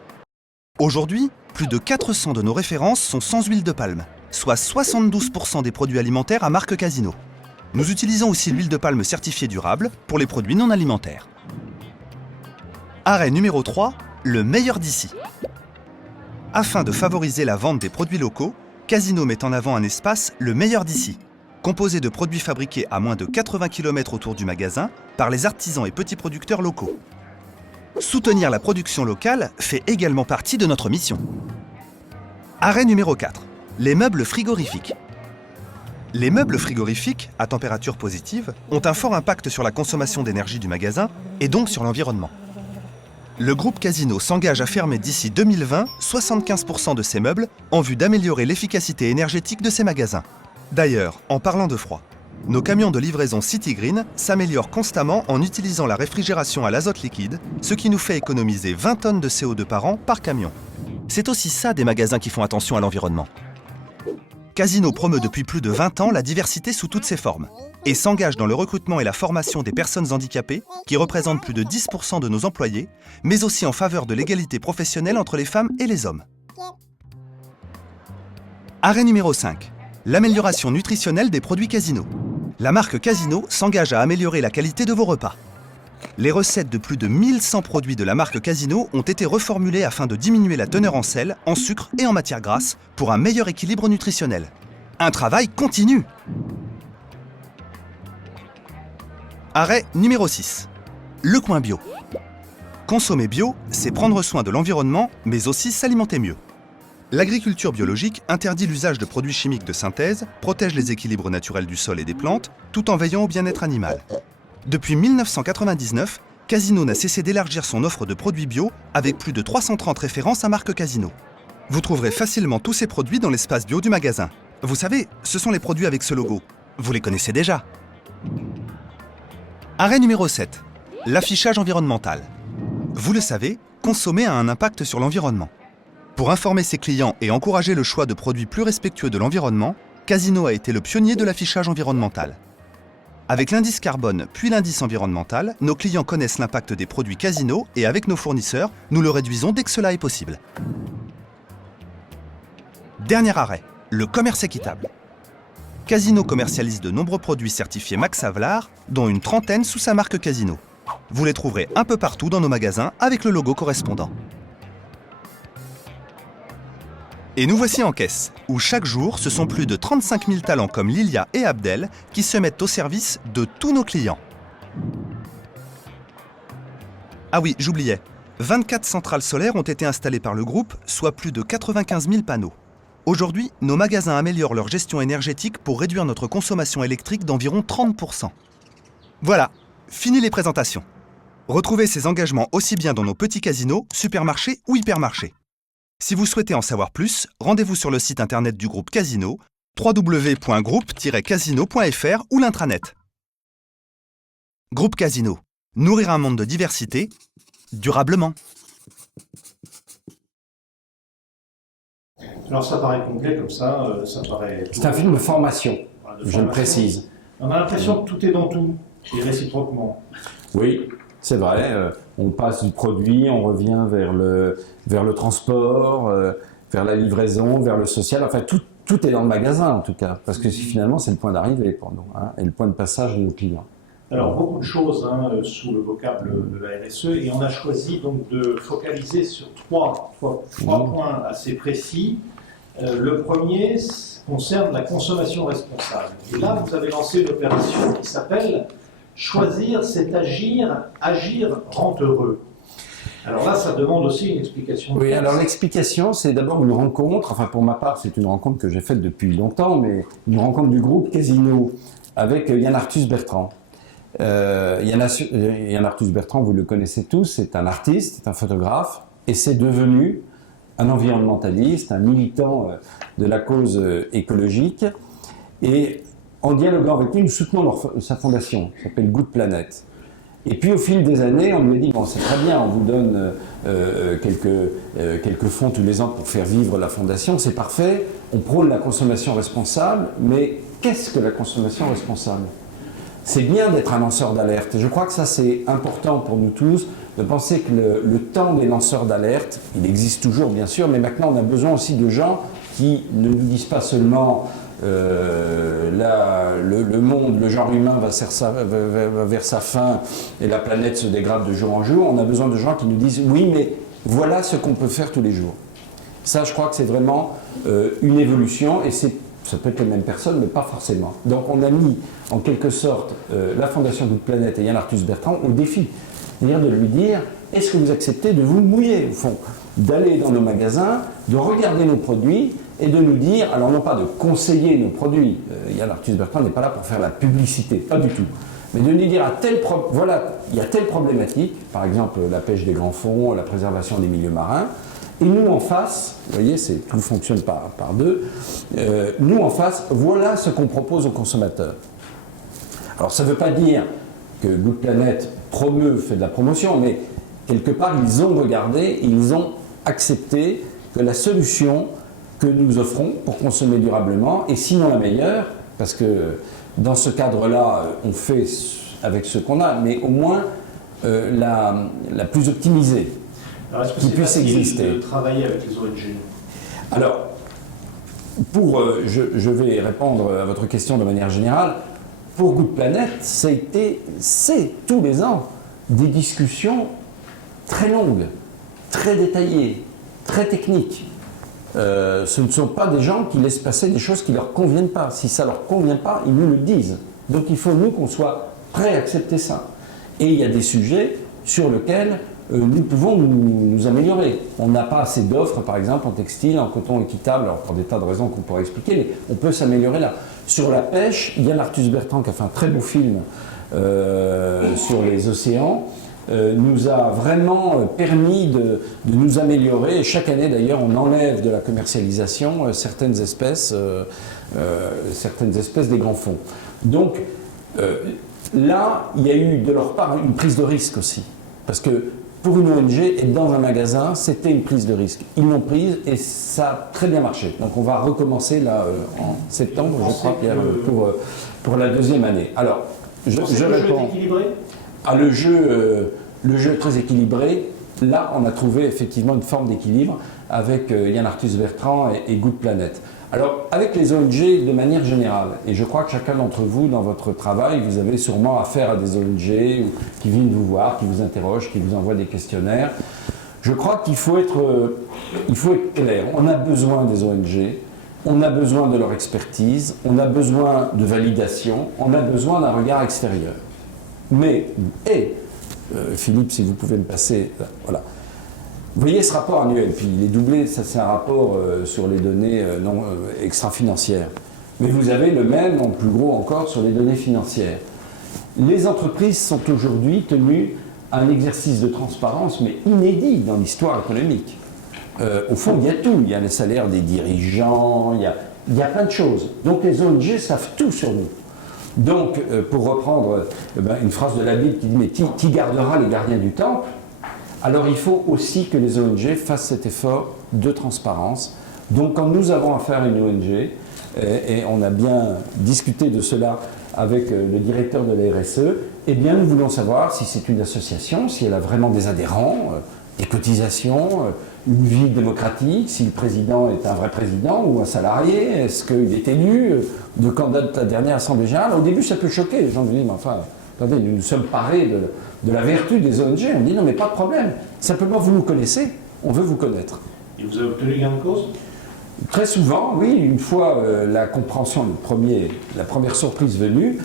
Aujourd'hui, plus de 400 de nos références sont sans huile de palme, soit 72% des produits alimentaires à marque Casino. Nous utilisons aussi l'huile de palme certifiée durable pour les produits non alimentaires. Arrêt numéro 3, le meilleur d'ici. Afin de favoriser la vente des produits locaux, Casino met en avant un espace le meilleur d'ici, composé de produits fabriqués à moins de 80 km autour du magasin par les artisans et petits producteurs locaux. Soutenir la production locale fait également partie de notre mission. Arrêt numéro 4. Les meubles frigorifiques. Les meubles frigorifiques, à température positive, ont un fort impact sur la consommation d'énergie du magasin et donc sur l'environnement. Le groupe Casino s'engage à fermer d'ici 2020 75% de ces meubles en vue d'améliorer l'efficacité énergétique de ces magasins. D'ailleurs, en parlant de froid, nos camions de livraison City Green s'améliorent constamment en utilisant la réfrigération à l'azote liquide, ce qui nous fait économiser 20 tonnes de CO2 par an par camion. C'est aussi ça des magasins qui font attention à l'environnement. Casino promeut depuis plus de 20 ans la diversité sous toutes ses formes et s'engage dans le recrutement et la formation des personnes handicapées, qui représentent plus de 10% de nos employés, mais aussi en faveur de l'égalité professionnelle entre les femmes et les hommes. Arrêt numéro 5. L'amélioration nutritionnelle des produits Casino. La marque Casino s'engage à améliorer la qualité de vos repas. Les recettes de plus de 1100 produits de la marque Casino ont été reformulées afin de diminuer la teneur en sel, en sucre et en matières grasses pour un meilleur équilibre nutritionnel. Un travail continu. Arrêt numéro 6. Le coin bio. Consommer bio, c'est prendre soin de l'environnement, mais aussi s'alimenter mieux. L'agriculture biologique interdit l'usage de produits chimiques de synthèse, protège les équilibres naturels du sol et des plantes, tout en veillant au bien-être animal. Depuis 1999, Casino n'a cessé d'élargir son offre de produits bio avec plus de 330 références à marque Casino. Vous trouverez facilement tous ces produits dans l'espace bio du magasin. Vous savez, ce sont les produits avec ce logo. Vous les connaissez déjà. Arrêt numéro 7. l'affichage environnemental. Vous le savez, consommer a un impact sur l'environnement. Pour informer ses clients et encourager le choix de produits plus respectueux de l'environnement, Casino a été le pionnier de l'affichage environnemental. Avec l'indice carbone puis l'indice environnemental, nos clients connaissent l'impact des produits Casino et avec nos fournisseurs, nous le réduisons dès que cela est possible. Dernier arrêt, le commerce équitable. Casino commercialise de nombreux produits certifiés Max Havelaar, dont une trentaine sous sa marque Casino. Vous les trouverez un peu partout dans nos magasins avec le logo correspondant. Et nous voici en caisse, où chaque jour, ce sont plus de 35 000 talents comme Lilia et Abdel qui se mettent au service de tous nos clients. Ah oui, j'oubliais, 24 centrales solaires ont été installées par le groupe, soit plus de 95 000 panneaux. Aujourd'hui, nos magasins améliorent leur gestion énergétique pour réduire notre consommation électrique d'environ 30%. Voilà, fini les présentations. Retrouvez ces engagements aussi bien dans nos petits casinos, supermarchés ou hypermarchés. Si vous souhaitez en savoir plus, rendez-vous sur le site internet du groupe Casino, www.groupe-casino.fr ou l'intranet. Groupe Casino, nourrir un monde de diversité, durablement. Alors ça paraît complet comme ça paraît... C'est un film de formation, je le précise. On a l'impression que tout est dans tout, et réciproquement. Oui, c'est vrai. On passe du produit, on revient vers le transport, vers la livraison, vers le social. Enfin, tout est dans le magasin en tout cas, parce que finalement c'est le point d'arrivée pour nous, hein, et le point de passage de nos clients. Alors beaucoup de choses sous le vocable de la RSE, et on a choisi donc de focaliser sur trois points assez précis. Le premier concerne la consommation responsable. Et là, vous avez lancé une opération qui s'appelle « Choisir, c'est agir, agir rend heureux ». Alors là, ça demande aussi une explication. Oui, alors l'explication, c'est d'abord une rencontre, enfin pour ma part, c'est une rencontre que j'ai faite depuis longtemps, mais une rencontre du groupe Casino avec Yann Arthus Bertrand. Yann Arthus Bertrand, vous le connaissez tous, c'est un artiste, c'est un photographe, et c'est devenu un environnementaliste, un militant de la cause écologique. Et en dialoguant avec lui, nous soutenons sa fondation, qui s'appelle Good Planet. Et puis au fil des années, on lui a dit, bon c'est très bien, on vous donne quelques fonds tous les ans pour faire vivre la fondation, c'est parfait, on prône la consommation responsable, mais qu'est-ce que la consommation responsable ? C'est bien d'être un lanceur d'alerte. Et je crois que ça, c'est important pour nous tous, de penser que le temps des lanceurs d'alerte, il existe toujours, bien sûr, mais maintenant, on a besoin aussi de gens qui ne nous disent pas seulement le monde, le genre humain va vers sa fin et la planète se dégrade de jour en jour. On a besoin de gens qui nous disent « oui, mais voilà ce qu'on peut faire tous les jours ». Ça, je crois que c'est vraiment une évolution, et ça peut être les mêmes personnes, mais pas forcément. Donc on a mis en quelque sorte la Fondation Good Planet et Yann Arthus Bertrand au défi. C'est-à-dire de lui dire, est-ce que vous acceptez de vous mouiller, au fond, d'aller dans nos magasins, de regarder nos produits et de nous dire, alors non pas de conseiller nos produits, Yann Arthus Bertrand n'est pas là pour faire la publicité, pas du tout, mais de nous dire, voilà, il y a telle problématique, par exemple la pêche des grands fonds, la préservation des milieux marins, et nous en face, vous voyez, tout fonctionne par deux, nous en face, voilà ce qu'on propose aux consommateurs. Alors ça ne veut pas dire que Good Planet fait de la promotion, mais quelque part ils ont regardé et ils ont accepté que la solution que nous offrons pour consommer durablement est sinon la meilleure, parce que dans ce cadre-là, on fait avec ce qu'on a, mais au moins la plus optimisée. Alors, est-ce que qui c'est puisse facile exister. de travailler avec les ONG ? Alors, je vais répondre à votre question de manière générale. Pour Good Planet, c'est tous les ans des discussions très longues, très détaillées, très techniques. Ce ne sont pas des gens qui laissent passer des choses qui ne leur conviennent pas. Si ça ne leur convient pas, ils nous le disent. Donc il faut, nous, qu'on soit prêts à accepter ça. Et il y a des sujets sur lesquels nous pouvons nous améliorer. On n'a pas assez d'offres, par exemple, en textile, en coton équitable, alors pour des tas de raisons qu'on pourrait expliquer, mais on peut s'améliorer là. Sur la pêche, Yann Arthus Bertrand, qui a fait un très beau film sur les océans, nous a vraiment permis de nous améliorer. Et chaque année, d'ailleurs, on enlève de la commercialisation certaines espèces des grands fonds. Donc, Là, il y a eu de leur part une prise de risque aussi. Parce que pour une ONG, être dans un magasin, c'était une prise de risque. Ils l'ont prise et ça a très bien marché. Donc on va recommencer là en septembre, je crois, Pierre, pour la deuxième année. Alors, je réponds. Le jeu est équilibré ? Le jeu est très équilibré. Là, on a trouvé effectivement une forme d'équilibre avec Yann Arthus Bertrand et Good Planet. Alors, avec les ONG de manière générale, et je crois que chacun d'entre vous, dans votre travail, vous avez sûrement affaire à des ONG qui viennent vous voir, qui vous interrogent, qui vous envoient des questionnaires. Je crois qu'il faut être clair. On a besoin des ONG, on a besoin de leur expertise, on a besoin de validation, on a besoin d'un regard extérieur. Mais, Philippe, si vous pouvez me passer, voilà. Vous voyez ce rapport annuel, puis il est doublé, ça c'est un rapport sur les données extra-financières. Mais vous avez le même, en plus gros encore, sur les données financières. Les entreprises sont aujourd'hui tenues à un exercice de transparence, mais inédit dans l'histoire économique. Au fond, il y a tout. Il y a les salaires des dirigeants, il y a plein de choses. Donc les ONG savent tout sur nous. Donc, pour reprendre une phrase de la Bible qui dit « Mais qui gardera les gardiens du temple ?» Alors il faut aussi que les ONG fassent cet effort de transparence. Donc quand nous avons affaire à une ONG, et on a bien discuté de cela avec le directeur de la RSE, eh bien nous voulons savoir si c'est une association, si elle a vraiment des adhérents, des cotisations, une vie démocratique, si le président est un vrai président ou un salarié, est-ce qu'il est élu, de quand date la dernière Assemblée Générale. Au début ça peut choquer, les gens disent mais enfin, attendez, nous nous sommes parés de la vertu des ONG, on dit non mais pas de problème, simplement vous nous connaissez, on veut vous connaître. Et vous avez obtenu gain de cause ? Très souvent, oui, une fois la compréhension, la première surprise venue,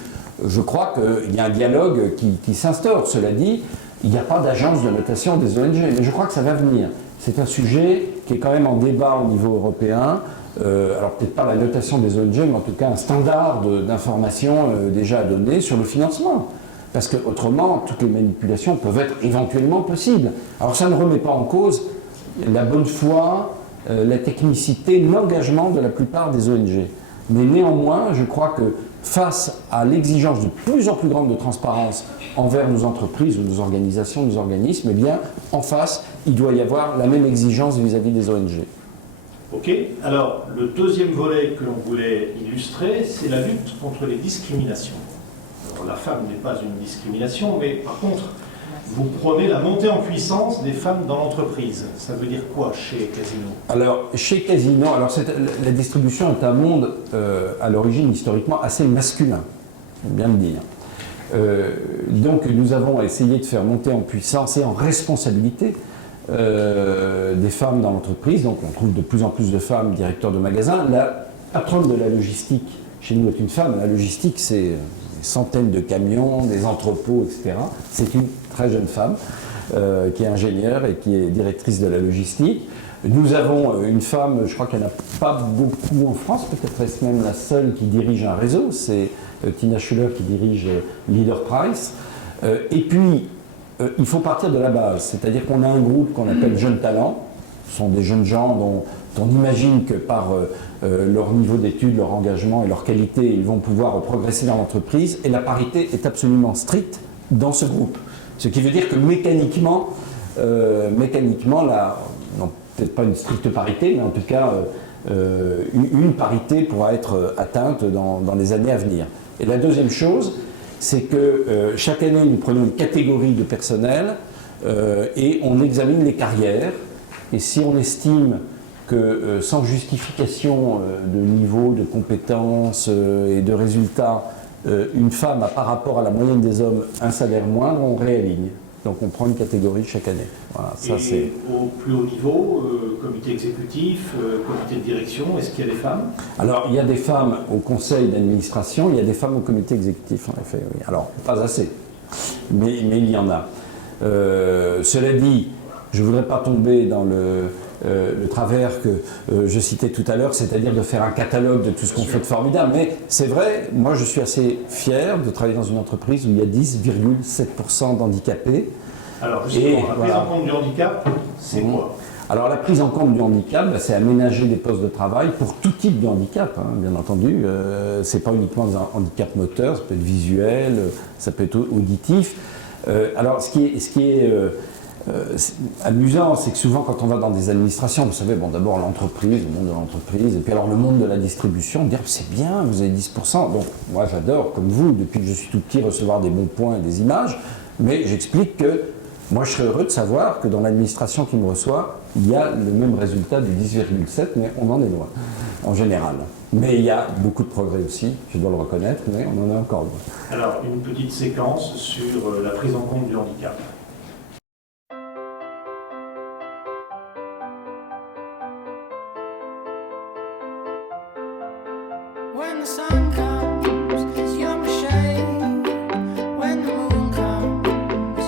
je crois qu'il y a un dialogue qui s'instaure. Cela dit, il n'y a pas d'agence de notation des ONG, mais je crois que ça va venir. C'est un sujet qui est quand même en débat au niveau européen, alors peut-être pas la notation des ONG, mais en tout cas un standard d'information déjà à donner sur le financement. Parce qu'autrement, toutes les manipulations peuvent être éventuellement possibles. Alors ça ne remet pas en cause la bonne foi, la technicité, l'engagement de la plupart des ONG. Mais néanmoins, je crois que face à l'exigence de plus en plus grande de transparence envers nos entreprises ou nos organisations, nos organismes, eh bien, en face, il doit y avoir la même exigence vis-à-vis des ONG. Ok, alors le deuxième volet que l'on voulait illustrer, c'est la lutte contre les discriminations. Alors, la femme n'est pas une discrimination, mais par contre, vous prenez la montée en puissance des femmes dans l'entreprise. Ça veut dire quoi chez Casino ? Alors, chez Casino, la distribution est un monde à l'origine historiquement assez masculin, il faut bien le dire. Donc nous avons essayé de faire monter en puissance et en responsabilité des femmes dans l'entreprise. Donc on trouve de plus en plus de femmes directeurs de magasins. La patronne de la logistique chez nous est une femme. La logistique, c'est des centaines de camions, des entrepôts, etc. C'est une très jeune femme qui est ingénieure et qui est directrice de la logistique. Nous avons une femme, je crois qu'il n'y en a pas beaucoup en France, peut-être est-ce même la seule qui dirige un réseau, c'est Tina Schuller qui dirige Leader Price. Et puis, il faut partir de la base, c'est-à-dire qu'on a un groupe qu'on appelle Jeunes Talents. Ce sont des jeunes gens dont on imagine que par leur niveau d'études, leur engagement et leur qualité, ils vont pouvoir progresser dans l'entreprise. Et la parité est absolument stricte dans ce groupe. Ce qui veut dire que mécaniquement là, non, peut-être pas une stricte parité, mais en tout cas, une parité pourra être atteinte dans les années à venir. Et la deuxième chose, c'est que chaque année, nous prenons une catégorie de personnel et on examine les carrières. Et si on estime que sans justification de niveau, de compétences et de résultats, une femme a par rapport à la moyenne des hommes un salaire moindre, on réaligne. Donc on prend une catégorie chaque année. Voilà, ça, et au plus haut niveau, comité exécutif, comité de direction, est-ce qu'il y a des femmes ? Alors il y a des femmes au conseil d'administration, il y a des femmes au comité exécutif en effet. Oui. Alors pas assez, mais il y en a. Cela dit, je ne voudrais pas tomber dans le travers que je citais tout à l'heure, c'est-à-dire de faire un catalogue de tout ce qu'on fait de formidable. Mais c'est vrai, moi je suis assez fier de travailler dans une entreprise où il y a 10,7% d'handicapés. Alors justement, la prise en compte du handicap, c'est quoi ? Alors la prise en compte du handicap, c'est aménager des postes de travail pour tout type de handicap, hein, bien entendu. C'est pas uniquement un handicap moteur, ça peut être visuel, ça peut être auditif. Alors ce qui est amusant, c'est que souvent quand on va dans des administrations, vous savez, bon, d'abord l'entreprise, le monde de l'entreprise, et puis alors le monde de la distribution, dire c'est bien, vous avez 10%. Donc moi j'adore, comme vous, depuis que je suis tout petit, recevoir des bons points et des images, mais j'explique que moi je serais heureux de savoir que dans l'administration qui me reçoit, il y a le même résultat du 10,7, mais on en est loin, en général. Mais il y a beaucoup de progrès aussi, je dois le reconnaître, mais on en est encore loin. Alors, une petite séquence sur la prise en compte du handicap. When the sun comes, you're my shade. When the moon comes,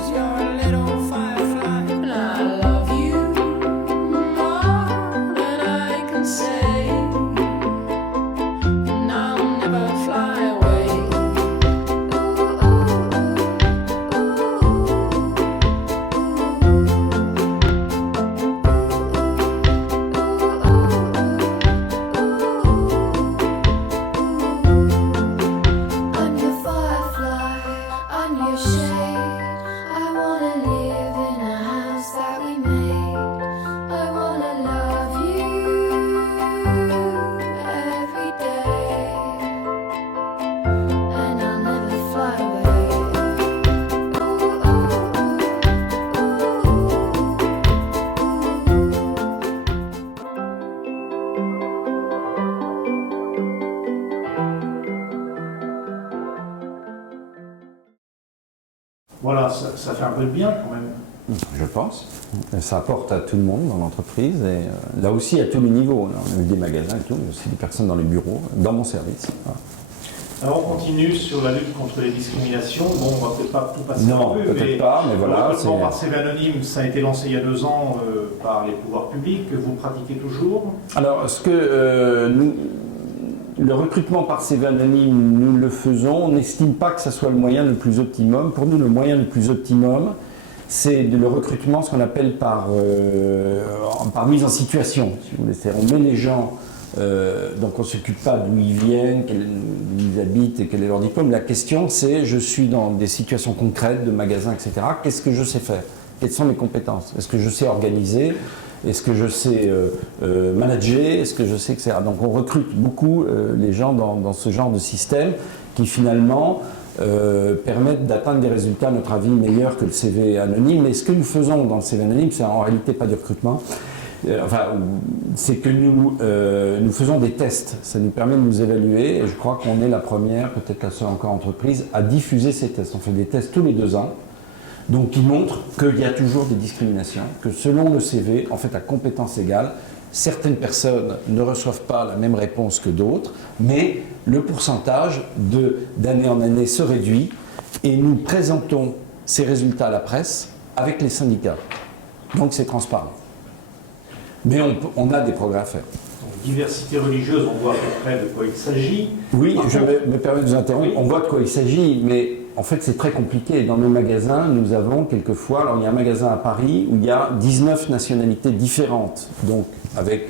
you're a little firefly. And I love you more than I can say. And I'll never fly away. I'm your firefly, I'm your shade. I wanna live in a house that we made. I wanna love you every day. And I'll never fly away. Voilà, ça fait un peu de bien quand même. Je pense. Et ça apporte à tout le monde dans l'entreprise, et là aussi à tous les niveaux. On a eu des magasins et tout, mais aussi des personnes dans les bureaux, dans mon service. Voilà. Alors on continue sur la lutte contre les discriminations. Bon, on va peut-être pas tout passer Non, en revue, peut-être pas, mais voilà, Le recrutement c'est- par CV anonyme, ça a été lancé il y a 2 ans par les pouvoirs publics, que vous pratiquez toujours. Alors, le recrutement par CV anonyme, nous le faisons. On n'estime pas que ce soit le moyen le plus optimum. Pour nous, le moyen le plus optimum, c'est le recrutement, ce qu'on appelle par mise en situation. Si vous voulez. C'est-à-dire, on met les gens, donc on ne s'occupe pas d'où ils viennent, où ils habitent et quel est leur diplôme. La question, c'est je suis dans des situations concrètes de magasins, etc. Qu'est-ce que je sais faire? Quelles sont mes compétences? Est-ce que je sais organiser? Est-ce que je sais manager? Est-ce que je sais, etc. Donc on recrute beaucoup les gens dans ce genre de système qui finalement permettent d'atteindre des résultats, à notre avis, meilleurs que le CV anonyme. Mais ce que nous faisons dans le CV anonyme, c'est en réalité pas du recrutement. C'est que nous faisons des tests. Ça nous permet de nous évaluer, et je crois qu'on est la première, peut-être la seule encore entreprise, à diffuser ces tests. On fait des tests tous les 2 ans. Donc, qui montre qu'il y a toujours des discriminations, que selon le CV, en fait, à compétences égales, certaines personnes ne reçoivent pas la même réponse que d'autres, mais le pourcentage d'année en année se réduit, et nous présentons ces résultats à la presse avec les syndicats. Donc, c'est transparent. Mais on a des progrès à faire. Donc, diversité religieuse, on voit à peu près de quoi il s'agit. Oui, Par je contre- me permets de vous interrompre. Oui. On voit de quoi il s'agit, mais en fait, c'est très compliqué. Dans nos magasins, nous avons quelquefois, alors il y a un magasin à Paris où il y a 19 nationalités différentes, donc avec,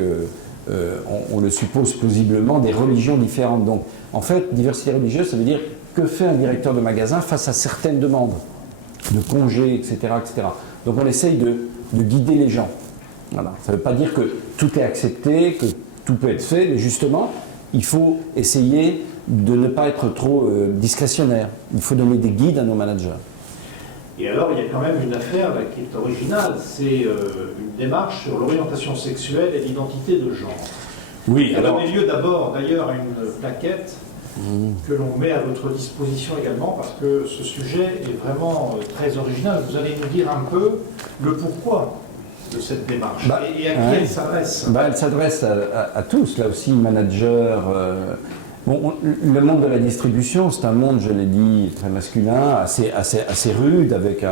on le suppose plausiblement, des religions différentes. Donc, en fait, diversité religieuse, ça veut dire que fait un directeur de magasin face à certaines demandes de congés, etc., etc. Donc, on essaye de guider les gens. Voilà. Ça ne veut pas dire que tout est accepté, que tout peut être fait, mais justement, il faut essayer de ne pas être trop discrétionnaire. Il faut donner des guides à nos managers. Et alors, il y a quand même une affaire là, qui est originale, c'est une démarche sur l'orientation sexuelle et l'identité de genre. Oui, Ça donne lieu d'abord, d'ailleurs, à une plaquette que l'on met à votre disposition également, parce que ce sujet est vraiment très original. Vous allez nous dire un peu le pourquoi de cette démarche et à qui elle s'adresse. Elle s'adresse à tous, là aussi, managers. Le monde de la distribution, c'est un monde, je l'ai dit, très masculin, assez rude, avec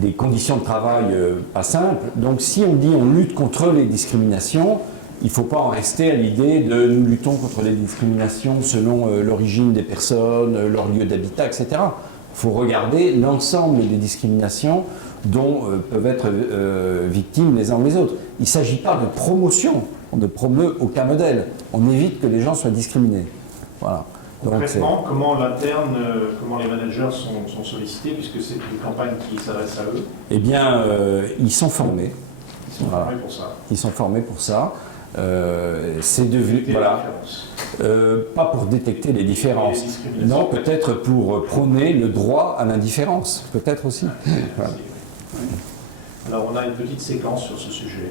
des conditions de travail pas simples. Donc si on dit on lutte contre les discriminations, il ne faut pas en rester à l'idée de nous luttons contre les discriminations selon l'origine des personnes, leur lieu d'habitat, etc. Il faut regarder l'ensemble des discriminations dont peuvent être victimes les uns ou les autres. Il ne s'agit pas de promotion, on ne promeut aucun modèle, on évite que les gens soient discriminés. Voilà. Concrètement, comment l'interne, comment les managers sont sollicités, puisque c'est une campagne qui s'adresse à eux? Eh bien, ils sont formés. Ils sont formés pour ça. Ils sont formés pour ça. C'est devenu... Voilà. Pas pour détecter les différences. Non, peut-être pour prôner le droit à l'indifférence. Peut-être aussi. Voilà. Alors, on a une petite séquence sur ce sujet.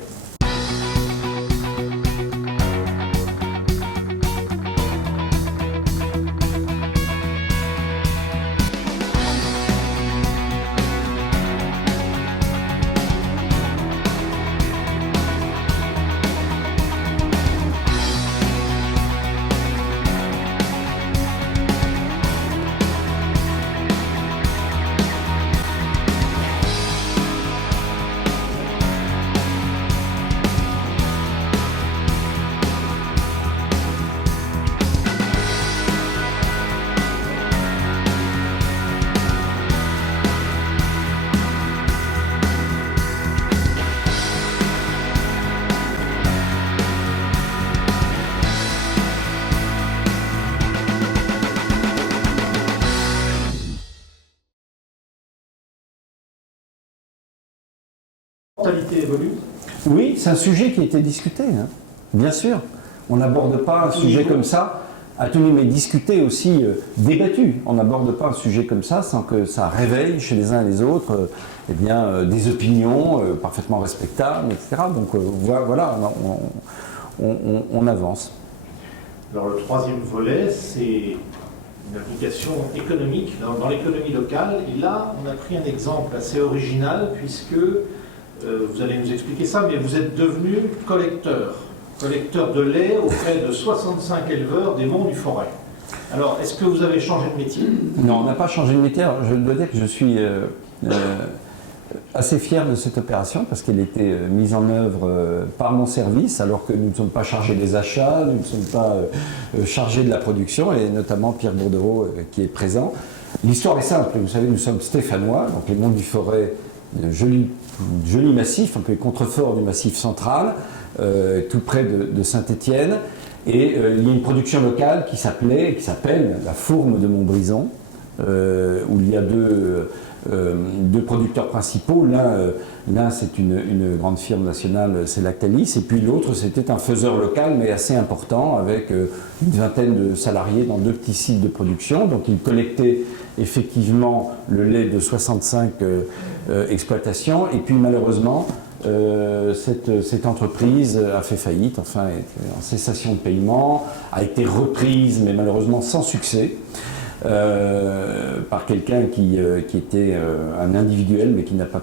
La mentalité évolue? Oui, c'est un sujet qui a été discuté, hein. Bien sûr. On n'aborde pas un sujet comme ça, à tout niveau, mais discuté aussi, débattu. On n'aborde pas un sujet comme ça sans que ça réveille chez les uns et les autres eh bien, des opinions parfaitement respectables, etc. Donc voilà, on avance. Alors le troisième volet, c'est une application économique dans l'économie locale. Et là, on a pris un exemple assez original puisque, vous allez nous expliquer ça, mais vous êtes devenu collecteur de lait auprès de 65 éleveurs des Monts du Forêt. Alors, est-ce que vous avez changé de métier? Non, on n'a pas changé de métier. Alors, je dois dire que je suis assez fier de cette opération parce qu'elle était mise en œuvre par mon service alors que nous ne sommes pas chargés des achats, nous ne sommes pas chargés de la production et notamment Pierre Bourdereau qui est présent. L'histoire est simple, vous savez, nous sommes stéphanois, donc les Monts du Forêt, joli massif, un peu contrefort du massif central, tout près de Saint-Étienne. Et il y a une production locale qui s'appelle la Fourme de Montbrison, où il y a deux producteurs principaux. L'un c'est une grande firme nationale, c'est Lactalis, et puis l'autre c'était un faiseur local, mais assez important, avec une vingtaine de salariés dans 2 petits sites de production. Donc il collectait effectivement le lait de 65 exploitations, et puis malheureusement, cette entreprise a fait faillite, enfin est en cessation de paiement, a été reprise, mais malheureusement sans succès, par quelqu'un qui était un individuel, mais qui n'a pas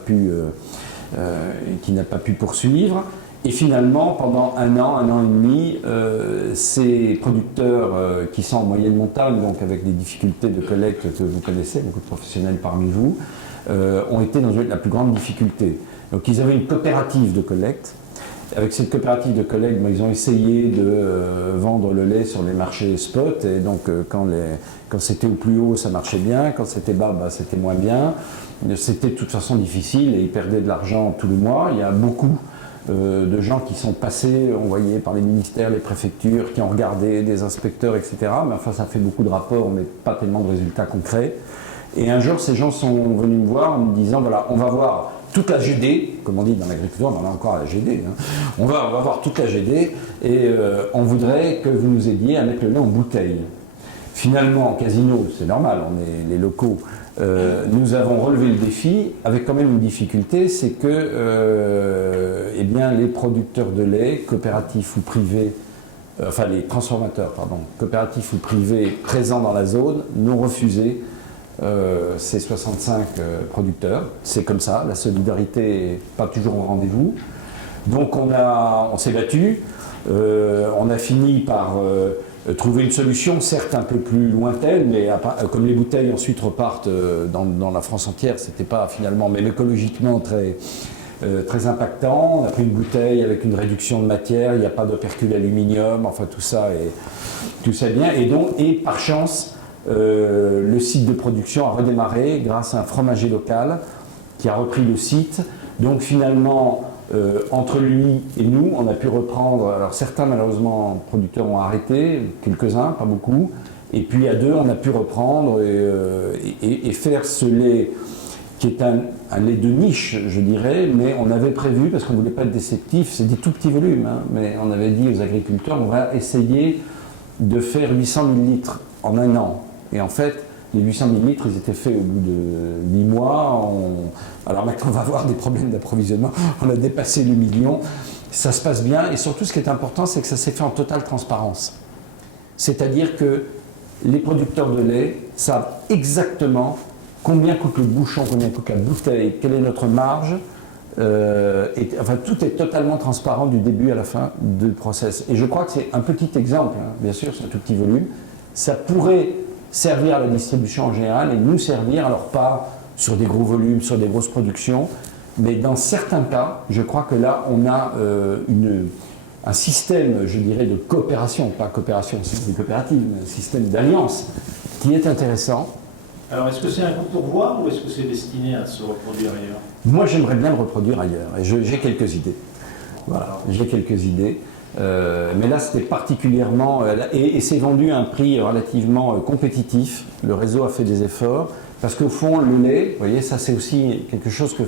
pu poursuivre. Et finalement, pendant un an et demi, ces producteurs qui sont en moyenne montagne, donc avec des difficultés de collecte que vous connaissez, beaucoup de professionnels parmi vous, ont été dans la plus grande difficulté. Donc ils avaient une coopérative de collecte. Avec cette coopérative de collecte, ils ont essayé de vendre le lait sur les marchés spot. Et donc quand c'était au plus haut, ça marchait bien. Quand c'était bas, c'était moins bien. C'était de toute façon difficile et ils perdaient de l'argent tous les mois. Il y a beaucoup de gens qui sont passés, envoyés par les ministères, les préfectures, qui ont regardé, des inspecteurs, etc. Mais enfin, ça fait beaucoup de rapports, mais pas tellement de résultats concrets. Et un jour, ces gens sont venus me voir en me disant, voilà, on va voir toute la GD, comme on dit dans l'agriculture, on en a encore à la GD, hein. On va voir toute la GD et on voudrait que vous nous aidiez à mettre le lait en bouteille. Finalement, en Casino, c'est normal, on est les locaux, nous avons relevé le défi avec quand même une difficulté, c'est que eh bien, les producteurs de lait, coopératifs ou privés, enfin les transformateurs, pardon, coopératifs ou privés présents dans la zone, n'ont refusé ces 65 producteurs. C'est comme ça, la solidarité n'est pas toujours au rendez-vous. Donc on s'est battu, on a fini par trouver une solution, certes un peu plus lointaine, mais comme les bouteilles ensuite repartent dans la France entière, c'était pas finalement, même écologiquement très impactant. On a pris une bouteille avec une réduction de matière, il n'y a pas d'opercule aluminium, enfin tout ça est bien. Et par chance, le site de production a redémarré grâce à un fromager local qui a repris le site. Donc finalement, entre lui et nous, on a pu reprendre. Alors certains, malheureusement, producteurs ont arrêté, quelques-uns, pas beaucoup. Et puis à deux, on a pu reprendre et faire ce lait qui est un lait de niche, je dirais, mais on avait prévu, parce qu'on ne voulait pas être déceptif, c'est des tout petits volumes, hein, mais on avait dit aux agriculteurs, on va essayer de faire 800 000 litres en un an. Et en fait, les 800 000 litres, ils étaient faits au bout de 8 mois. Alors maintenant, on va avoir des problèmes d'approvisionnement. On a dépassé le million. Ça se passe bien. Et surtout, ce qui est important, c'est que ça s'est fait en totale transparence. C'est-à-dire que les producteurs de lait savent exactement combien coûte le bouchon, combien coûte la bouteille, quelle est notre marge. Enfin, tout est totalement transparent du début à la fin du process. Et je crois que c'est un petit exemple, hein, bien sûr, c'est un tout petit volume. Ça pourrait servir à la distribution en général et nous servir, alors pas sur des gros volumes, sur des grosses productions, mais dans certains cas, je crois que là, on a un système, je dirais, de coopération, pas coopération, c'est une coopérative, mais un système d'alliance qui est intéressant. Alors, est-ce que c'est un coup pour voir ou est-ce que c'est destiné à se reproduire ailleurs? Moi, j'aimerais bien le reproduire ailleurs, et j'ai quelques idées. Voilà, j'ai quelques idées. Mais là, c'était particulièrement... et c'est vendu à un prix relativement compétitif. Le réseau a fait des efforts, parce qu'au fond, le lait, vous voyez, ça c'est aussi quelque chose que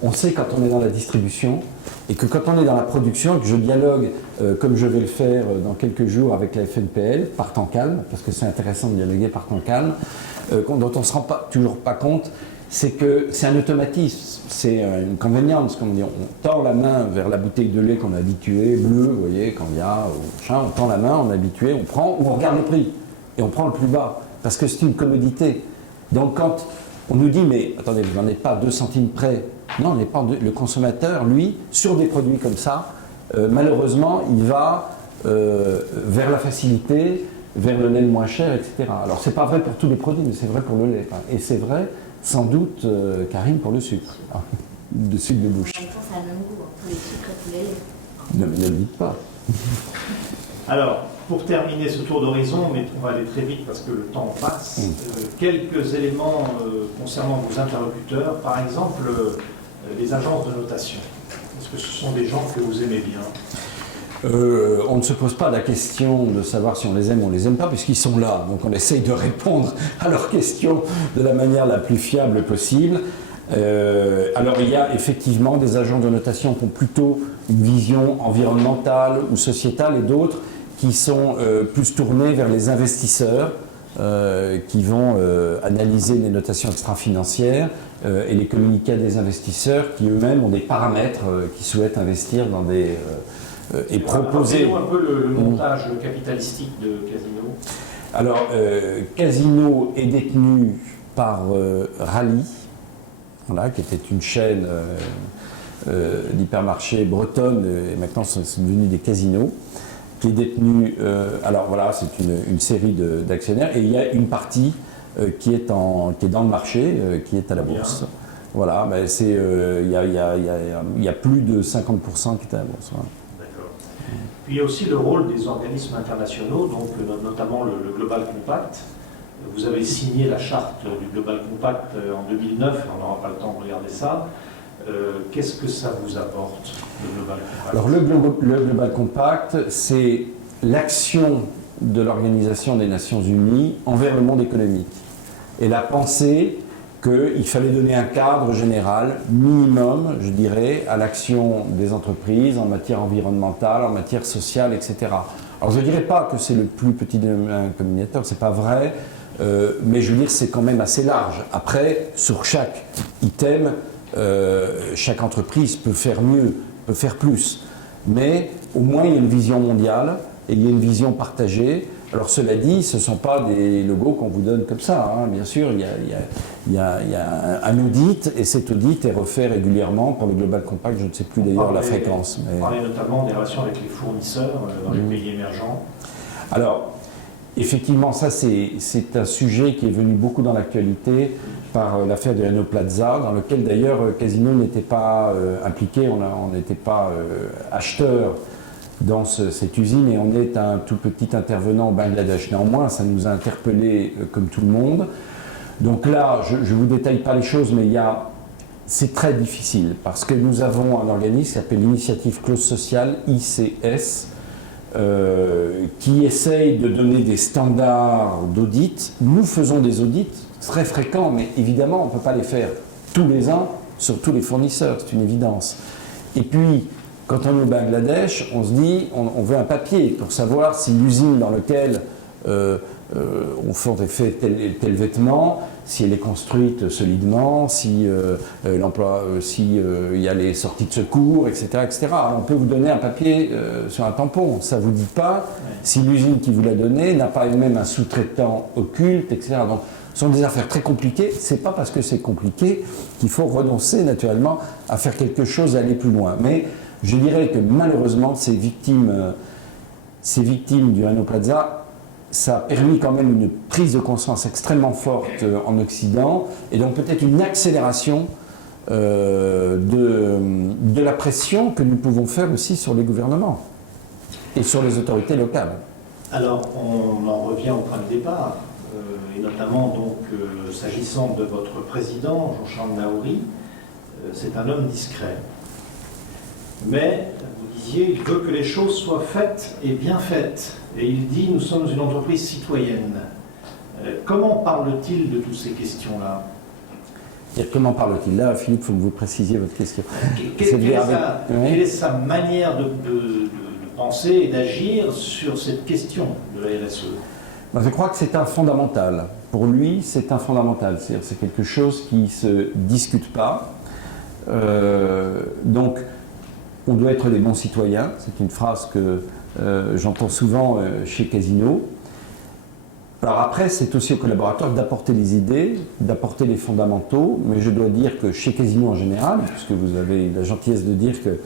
on sait quand on est dans la distribution, et que quand on est dans la production, et que je dialogue, comme je vais le faire dans quelques jours avec la FNPL, par temps calme, parce que c'est intéressant de dialoguer par temps calme, dont on ne se rend toujours pas compte, c'est que c'est un automatisme, c'est une convenience, comme on dit. On tend la main vers la bouteille de lait qu'on est habitué, bleue, vous voyez, quand il y a, on tend la main, on est habitué, on prend, ou on regarde le prix, et on prend le plus bas, parce que c'est une commodité. Donc quand on nous dit, mais attendez, vous n'en êtes pas 2 centimes près, non, le consommateur, lui, sur des produits comme ça, malheureusement, il va vers la facilité, vers le lait le moins cher, etc. Alors, c'est pas vrai pour tous les produits, mais c'est vrai pour le lait. Et c'est vrai, sans doute, Karine, pour le sucre. Le sucre de bouche. En même temps, ça a le même goût, hein, tous les sucres et tous les laits. Ne le dites pas. Alors, pour terminer ce tour d'horizon, mais on va aller très vite parce que le temps passe, quelques éléments concernant vos interlocuteurs, par exemple les agences de notation. Est-ce que ce sont des gens que vous aimez bien? On ne se pose pas la question de savoir si on les aime ou on les aime pas, puisqu'ils sont là. Donc on essaye de répondre à leurs questions de la manière la plus fiable possible. Alors il y a effectivement des agences de notation qui ont plutôt une vision environnementale ou sociétale, et d'autres qui sont plus tournés vers les investisseurs, qui vont analyser les notations extra-financières et les communiquer à des investisseurs qui eux-mêmes ont des paramètres qui souhaitent investir dans des... et proposer... Rappelez-nous un peu le montage capitalistique de Casino. Alors, Casino est détenu par Rallye, voilà, qui était une chaîne d'hypermarchés bretonne, et maintenant c'est devenu des casinos, qui est détenu, alors voilà, c'est une série d'actionnaires, et il y a une partie qui est dans le marché, qui est à la bourse. Voilà, ben il y a plus de 50% qui est à la bourse. Voilà. D'accord. Puis il y a aussi le rôle des organismes internationaux, donc notamment le Global Compact. Vous avez signé la charte du Global Compact en 2009, on n'aura pas le temps de regarder ça. Qu'est-ce que ça vous apporte, le Global Compact? Alors le Global Compact, c'est l'action de l'Organisation des Nations Unies envers le monde économique. Et la pensée qu'il fallait donner un cadre général, minimum, je dirais, à l'action des entreprises en matière environnementale, en matière sociale, etc. Alors je ne dirais pas que c'est le plus petit dénominateur, c'est pas vrai, mais je veux dire c'est quand même assez large. Après, sur chaque item, chaque entreprise peut faire mieux, peut faire plus. Mais au moins il y a une vision mondiale et il y a une vision partagée. Alors cela dit, ce ne sont pas des logos qu'on vous donne comme ça, hein. Bien sûr, il y a un audit, et cet audit est refait régulièrement pour le Global Compact, je ne sais plus d'ailleurs la fréquence. On parlait notamment des relations avec les fournisseurs dans les pays émergents. Alors, effectivement, ça c'est un sujet qui est venu beaucoup dans l'actualité par l'affaire de Renault Plaza, dans lequel d'ailleurs Casino n'était pas impliqué, on n'était pas acheteur dans cette usine, et on est un tout petit intervenant au Bangladesh. Néanmoins, ça nous a interpellés comme tout le monde. Donc là, je ne vous détaille pas les choses, mais il y a c'est très difficile parce que nous avons un organisme qui s'appelle l'Initiative Clause Sociale, ICS, qui essaye de donner des standards d'audit. Nous faisons des audits très fréquents, mais évidemment, on ne peut pas les faire tous les ans sur tous les fournisseurs, c'est une évidence. Et puis, quand on est au Bangladesh, on se dit, on veut un papier pour savoir si l'usine dans laquelle on fait tel vêtement, si elle est construite solidement, si il y a les sorties de secours, etc., etc. Alors, on peut vous donner un papier sur un tampon. Ça ne vous dit pas si l'usine qui vous l'a donné n'a pas elle-même un sous-traitant occulte, etc. Donc, ce sont des affaires très compliquées. Ce n'est pas parce que c'est compliqué qu'il faut renoncer naturellement à faire quelque chose, à aller plus loin. Mais je dirais que malheureusement, ces victimes du Rana Plaza, ça a permis quand même une prise de conscience extrêmement forte en Occident et donc peut-être une accélération de la pression que nous pouvons faire aussi sur les gouvernements et sur les autorités locales. Alors, on en revient au point de départ, et notamment donc s'agissant de votre président, Jean-Charles Naouri, c'est un homme discret. Mais, vous disiez, il veut que les choses soient faites et bien faites. Et il dit, nous sommes une entreprise citoyenne. Comment parle-t-il de toutes ces questions-là? Et comment parle-t-il là? Philippe, il faut que vous précisiez votre question. Quelle est sa manière de penser et d'agir sur cette question de la RSE? Je crois que c'est un fondamental. Pour lui, c'est un fondamental. C'est-à-dire c'est quelque chose qui ne se discute pas. Donc, on doit être des bons citoyens. C'est une phrase que j'entends souvent chez Casino. Alors après, c'est aussi aux collaborateurs d'apporter les idées, d'apporter les fondamentaux, mais je dois dire que chez Casino en général, puisque vous avez la gentillesse de dire que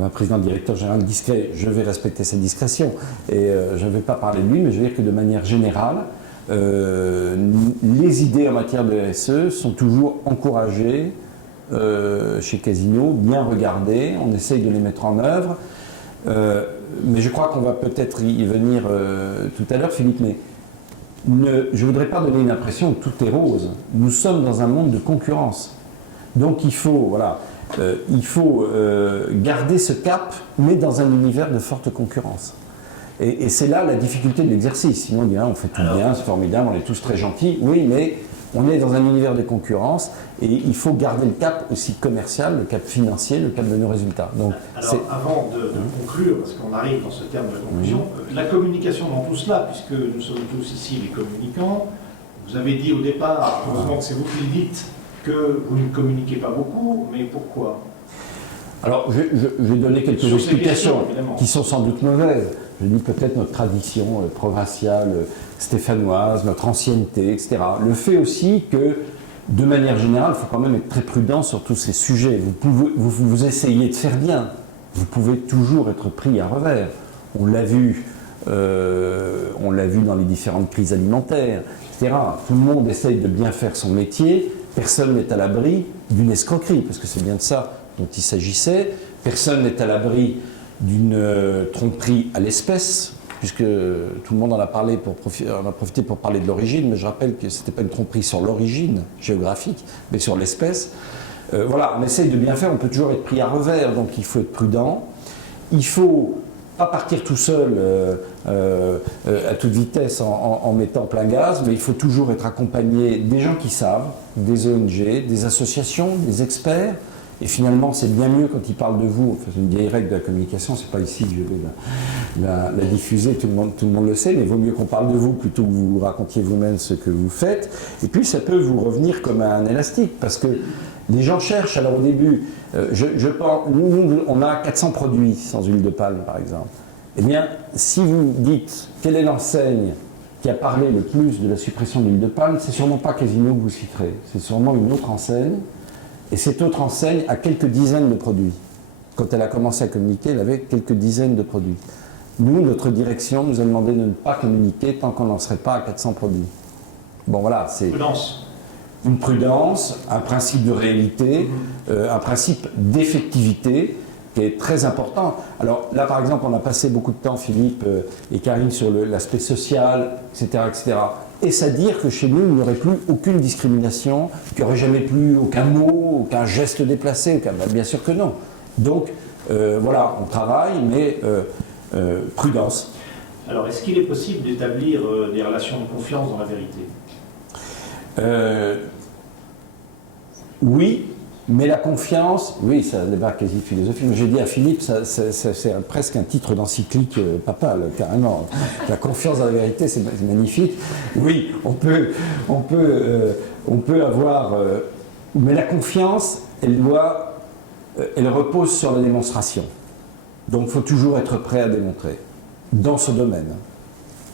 un président directeur général discret, je vais respecter sa discrétion, et je ne vais pas parler de lui, mais je veux dire que de manière générale, les idées en matière de RSE sont toujours encouragées chez Casino, bien regardées, on essaye de les mettre en œuvre. Mais je crois qu'on va peut-être y venir tout à l'heure, Philippe, mais je ne voudrais pas donner une impression que tout est rose. Nous sommes dans un monde de concurrence. Donc il faut garder ce cap, mais dans un univers de forte concurrence. Et c'est là la difficulté de l'exercice. Sinon on dirait on fait tout bien, c'est formidable, on est tous très gentils. Oui, mais on est dans un univers de concurrence et il faut garder le cap aussi commercial, le cap financier, le cap de nos résultats. Donc, alors, avant de conclure, parce qu'on arrive dans ce terme de conclusion, la communication dans tout cela, puisque nous sommes tous ici les communicants, vous avez dit au départ, heureusement que c'est vous qui le dites, que vous ne communiquez pas beaucoup, mais pourquoi? Alors, je vais donner quelques explications qui sont sans doute mauvaises. Je dis peut-être notre tradition provinciale, stéphanoise, notre ancienneté, etc. Le fait aussi que, de manière générale, il faut quand même être très prudent sur tous ces sujets. Vous essayez de faire bien, vous pouvez toujours être pris à revers. On l'a vu dans les différentes crises alimentaires, etc. Tout le monde essaye de bien faire son métier, personne n'est à l'abri d'une escroquerie, parce que c'est bien de ça dont il s'agissait. Personne n'est à l'abri d'une tromperie à l'espèce, puisque tout le monde en a profité pour parler de l'origine, mais je rappelle que ce n'était pas une tromperie sur l'origine géographique, mais sur l'espèce. Voilà, on essaye de bien faire, on peut toujours être pris à revers, donc il faut être prudent. Il ne faut pas partir tout seul à toute vitesse en mettant plein gaz, mais il faut toujours être accompagné des gens qui savent, des ONG, des associations, des experts. Et finalement, c'est bien mieux quand ils parlent de vous. Enfin, c'est une vieille règle de la communication, c'est pas ici que je vais la diffuser, tout le monde le sait, mais il vaut mieux qu'on parle de vous plutôt que vous racontiez vous-même ce que vous faites. Et puis, ça peut vous revenir comme un élastique, parce que les gens cherchent. Alors au début, je pense, nous, on a 400 produits sans huile de palme, par exemple. Eh bien, si vous dites quelle est l'enseigne qui a parlé le plus de la suppression de l'huile de palme, c'est sûrement pas Casino que vous citerez, c'est sûrement une autre enseigne. Et cette autre enseigne a quelques dizaines de produits. Quand elle a commencé à communiquer, elle avait quelques dizaines de produits. Nous, notre direction nous a demandé de ne pas communiquer tant qu'on n'en serait pas à 400 produits. Bon voilà, c'est une prudence, un principe de réalité, un principe d'effectivité qui est très important. Alors là, par exemple, on a passé beaucoup de temps, Philippe et Karine, sur l'aspect social, etc., etc. est-ce à dire que chez nous, il n'y aurait plus aucune discrimination, qu'il n'y aurait jamais plus aucun mot, aucun geste déplacé bien sûr que non. Donc, voilà, on travaille, mais prudence. Alors, est-ce qu'il est possible d'établir des relations de confiance dans la vérité? Oui, mais la confiance, oui, c'est un débat quasi philosophique. J'ai dit à Philippe, c'est presque un titre d'encyclique papale, carrément. La confiance dans la vérité, c'est magnifique. Oui, on peut avoir... mais la confiance, elle repose sur la démonstration. Donc il faut toujours être prêt à démontrer, dans ce domaine.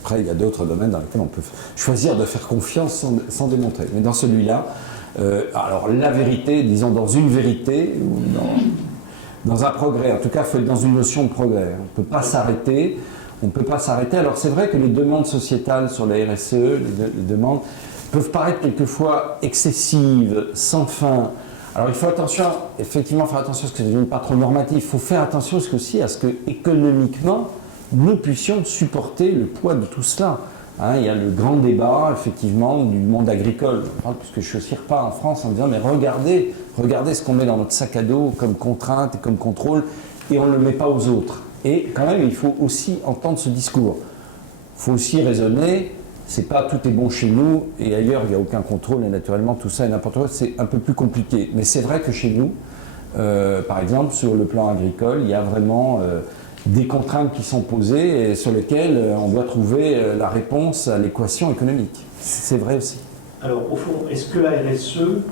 Après, il y a d'autres domaines dans lesquels on peut choisir de faire confiance sans démontrer. Mais dans celui-là, alors la vérité, disons dans une vérité, ou dans un progrès, en tout cas il faut être dans une notion de progrès. On ne peut pas s'arrêter, Alors c'est vrai que les demandes sociétales sur la RSE, les demandes, peuvent paraître quelquefois excessives, sans fin. Alors il faut effectivement faire attention à ce que ça ne devienne pas trop normatif. Il faut faire attention aussi à ce que économiquement, nous puissions supporter le poids de tout cela. Hein, il y a le grand débat, effectivement, du monde agricole. Puisque je suis aussi repas en France en disant, mais regardez ce qu'on met dans notre sac à dos comme contrainte et comme contrôle, et on ne le met pas aux autres. Et quand même, il faut aussi entendre ce discours. Il faut aussi raisonner, c'est pas tout est bon chez nous, et ailleurs, il n'y a aucun contrôle, et naturellement, tout ça est n'importe quoi, c'est un peu plus compliqué. Mais c'est vrai que chez nous, par exemple, sur le plan agricole, il y a vraiment... des contraintes qui sont posées et sur lesquelles on doit trouver la réponse à l'équation économique. C'est vrai aussi. Alors, au fond, est-ce que la RSE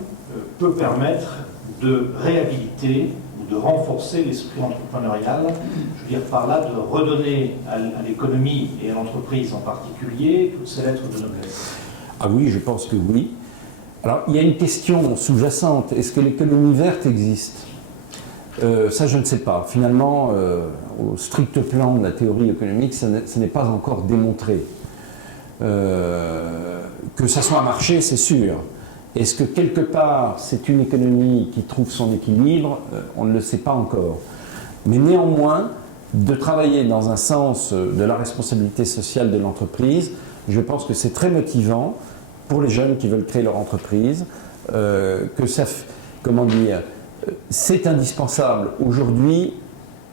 peut permettre de réhabiliter ou de renforcer l'esprit entrepreneurial? Je veux dire par là, de redonner à l'économie et à l'entreprise en particulier toutes ces lettres de noblesse. Ah oui, je pense que oui. Alors, il y a une question sous-jacente. Est-ce que l'économie verte existe? Ça, je ne sais pas. Finalement, au strict plan de la théorie économique, ce n'est pas encore démontré. Que ça soit un marché, c'est sûr. Est-ce que quelque part, c'est une économie qui trouve son équilibre? On ne le sait pas encore. Mais néanmoins, de travailler dans un sens de la responsabilité sociale de l'entreprise, je pense que c'est très motivant pour les jeunes qui veulent créer leur entreprise, que ça, comment dire, c'est indispensable. Aujourd'hui,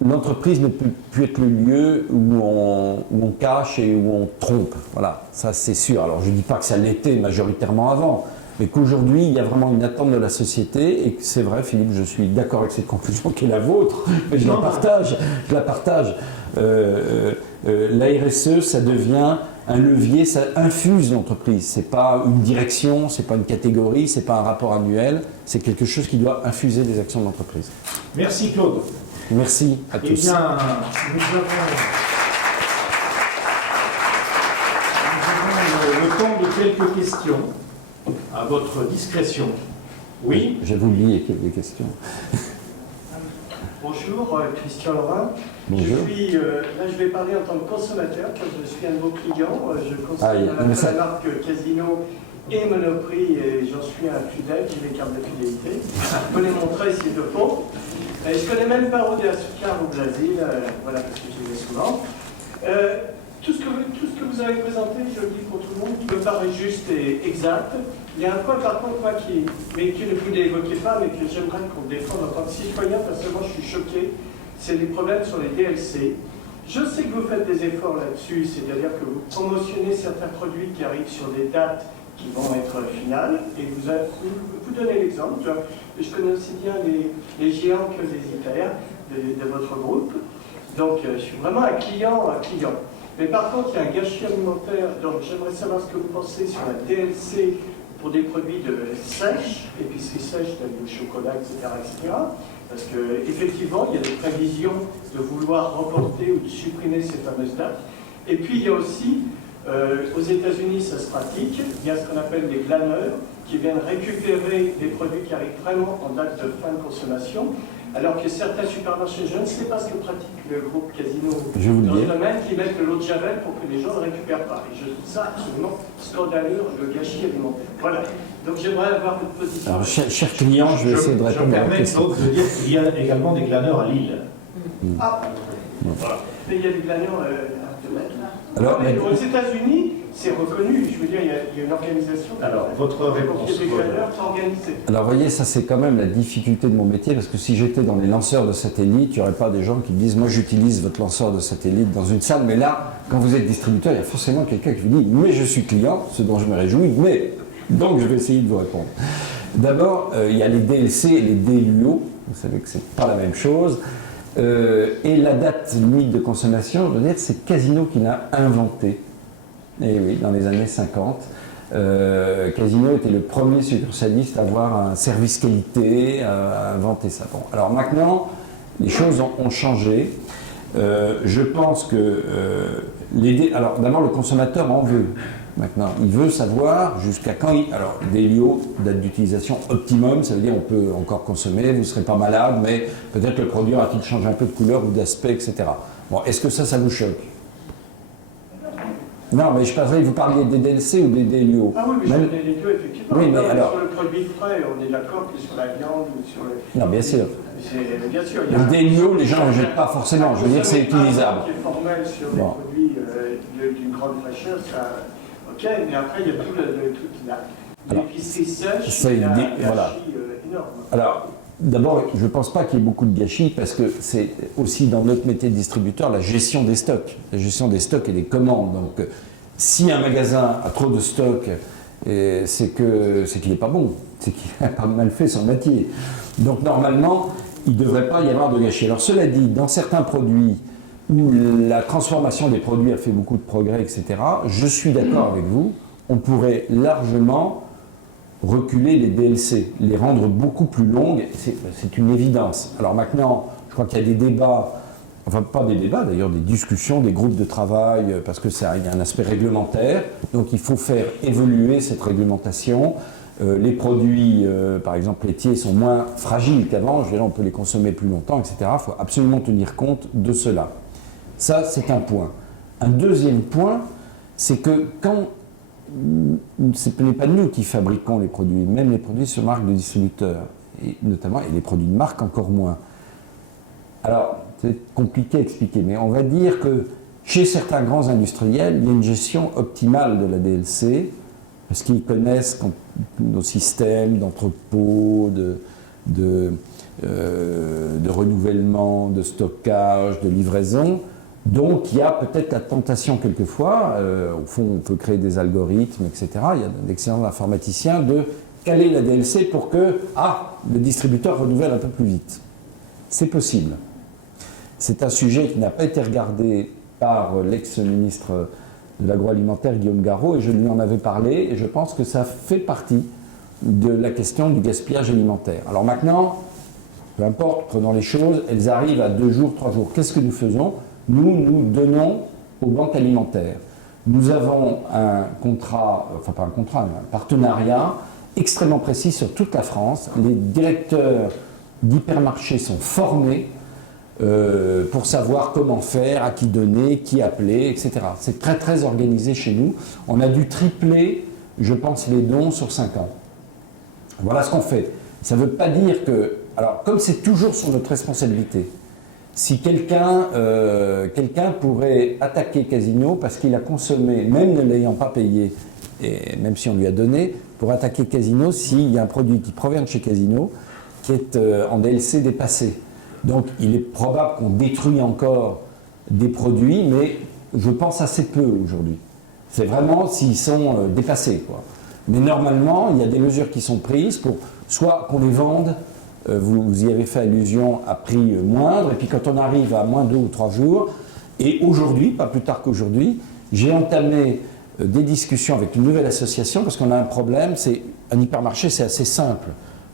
l'entreprise ne peut plus être le lieu où on cache et où on trompe. Voilà, ça c'est sûr. Alors je ne dis pas que ça l'était majoritairement avant, mais qu'aujourd'hui il y a vraiment une attente de la société, et que c'est vrai, Philippe, je suis d'accord avec cette conclusion qui est la vôtre, mais je la partage. La RSE, ça devient un levier, ça infuse l'entreprise. C'est pas une direction, c'est pas une catégorie, c'est pas un rapport annuel, c'est quelque chose qui doit infuser les actions de l'entreprise. Merci Claude. Merci à tous. Eh bien, nous avons le temps de quelques questions à votre discrétion. Oui. J'avais oublié qu'il y avait des questions. Bonjour, Christian Laurent. Bonjour. Là, je vais parler en tant que consommateur, car je suis un de vos clients. Je consomme la marque Casino et Monoprix, et j'en suis un fidèle, j'ai les cartes de fidélité. Je peux les montrer s'il le faut. Je connais même pas Rodea Succar au Brésil, voilà, parce que j'y vais souvent. Tout ce que vous avez présenté, je le dis pour tout le monde, me paraît juste et exact. Il y a un point par contre, moi, mais que vous n'évoquez pas, mais que j'aimerais qu'on défende en tant que citoyen, parce que moi je suis choqué, c'est les problèmes sur les DLC. Je sais que vous faites des efforts là-dessus, c'est-à-dire que vous promotionnez certains produits qui arrivent sur des dates qui vont être finales, et vous donnez l'exemple. Je connais aussi bien les géants que les hyper de votre groupe, donc je suis vraiment un client. Mais par contre, il y a un gâchis alimentaire, donc j'aimerais savoir ce que vous pensez sur la DLC pour des produits de sèche, épicerie sèche, tels le chocolat, etc. Parce qu'effectivement, il y a des prévisions de vouloir reporter ou de supprimer ces fameuses dates. Et puis, il y a aussi, aux États-Unis, ça se pratique, il y a ce qu'on appelle des glaneurs, qui viennent récupérer des produits qui arrivent vraiment en date de fin de consommation, alors que certains supermarchés, je ne sais pas ce que pratique le groupe Casino dans ce domaine, qui mettent de l'eau de javel pour que les gens ne récupèrent pas. Et je trouve ça absolument scandaleux, le gâchis alimentaire. Voilà. Donc j'aimerais avoir votre position. Alors, cher client, je vais essayer de répondre à la question. Je me permets de dire qu'il y a également des glaneurs à Lille. Ah, voilà. Mais il y a des glaneurs à 2 mètres. Alors, aux États-Unis, c'est reconnu. Je veux dire, il y a une organisation. Alors, votre réponse. Organisée. Alors, vous voyez, ça, c'est quand même la difficulté de mon métier, parce que si j'étais dans les lanceurs de satellites, il n'y aurait pas des gens qui me disent « Moi, j'utilise votre lanceur de satellite dans une salle. » Mais là, quand vous êtes distributeur, il y a forcément quelqu'un qui vous dit « Mais je suis client, ce dont je me réjouis, mais... » Donc, je vais essayer de vous répondre. D'abord, il y a les DLC et les DLUO. Vous savez que ce n'est pas la même chose. Et la date limite de consommation, je veux dire, c'est Casino qui l'a inventé. Et oui, dans les années 50. Casino était le premier succursaliste à avoir un service qualité, à inventer ça. Bon, alors maintenant, les choses ont changé. Je pense que alors d'abord, le consommateur en veut. Maintenant, il veut savoir jusqu'à quand alors, DLUO, date d'utilisation optimum, ça veut dire on peut encore consommer, vous ne serez pas malade, mais peut-être le produit aura-t-il changé un peu de couleur ou d'aspect, etc. Bon, est-ce que ça vous choque? Non, mais je parlerai, vous parliez des DLC ou des DLUO? Ah oui, mais sur les DLUO, effectivement. Oui, mais alors... Sur le produit frais, on est d'accord que sur la viande ou sur le... Non, bien sûr. Bien sûr. Les DLUO, les gens ne jettent pas forcément, je veux dire, c'est utilisable. Qui est formel sur les produits d'une grande fraîcheur, ça... Ok, mais après, il y a tout l'épicerie sèche, il y a un gâchis énorme. Alors, d'abord, je ne pense pas qu'il y ait beaucoup de gâchis, parce que c'est aussi dans notre métier de distributeur la gestion des stocks. La gestion des stocks et des commandes. Donc, si un magasin a trop de stocks, c'est qu'il n'est pas bon, c'est qu'il a pas mal fait son métier. Donc, normalement, il ne devrait pas y avoir de gâchis. Alors, cela dit, dans certains produits, où la transformation des produits a fait beaucoup de progrès, etc., je suis d'accord avec vous, on pourrait largement reculer les DLC, les rendre beaucoup plus longues, c'est une évidence. Alors maintenant, je crois qu'il y a des débats, enfin pas des débats d'ailleurs, des discussions, des groupes de travail, parce que ça, il y a un aspect réglementaire, donc il faut faire évoluer cette réglementation. Les produits, par exemple laitiers, sont moins fragiles qu'avant, je dirais on peut les consommer plus longtemps, etc. Il faut absolument tenir compte de cela. Ça, c'est un point. Un deuxième point, c'est que quand ce n'est pas nous qui fabriquons les produits, même les produits sur marque de distributeur, et notamment, et les produits de marque encore moins. Alors, c'est compliqué à expliquer, mais on va dire que chez certains grands industriels, il y a une gestion optimale de la DLC, parce qu'ils connaissent nos systèmes d'entrepôt, de renouvellement, de stockage, de livraison. Donc il y a peut-être la tentation quelquefois, au fond on peut créer des algorithmes, etc. Il y a d'excellents informaticiens de caler la DLC pour que le distributeur renouvelle un peu plus vite. C'est possible. C'est un sujet qui n'a pas été regardé par l'ex-ministre de l'agroalimentaire Guillaume Garot, et je lui en avais parlé, et je pense que ça fait partie de la question du gaspillage alimentaire. Alors maintenant, peu importe, prenons les choses, elles arrivent à 2 jours, 3 jours. Qu'est-ce que nous faisons ? Nous donnons aux banques alimentaires. Nous avons un contrat, enfin pas un contrat, mais un partenariat extrêmement précis sur toute la France. Les directeurs d'hypermarchés sont formés pour savoir comment faire, à qui donner, qui appeler, etc. C'est très très organisé chez nous. On a dû tripler, je pense, les dons sur 5 ans. Voilà ce qu'on fait. Ça ne veut pas dire que... Alors, comme c'est toujours sur notre responsabilité, si quelqu'un pourrait attaquer Casino parce qu'il a consommé, même ne l'ayant pas payé, et même si on lui a donné, pour attaquer Casino s'il y a un produit qui provient de chez Casino qui est en DLC dépassé. Donc il est probable qu'on détruit encore des produits, mais je pense assez peu aujourd'hui. C'est vraiment s'ils sont dépassés, quoi. Mais normalement, il y a des mesures qui sont prises pour soit qu'on les vende, vous y avez fait allusion, à prix moindre, et puis quand on arrive à moins 2 ou 3 jours, et aujourd'hui, pas plus tard qu'aujourd'hui, j'ai entamé des discussions avec une nouvelle association, parce qu'on a un problème, c'est un hypermarché, c'est assez simple.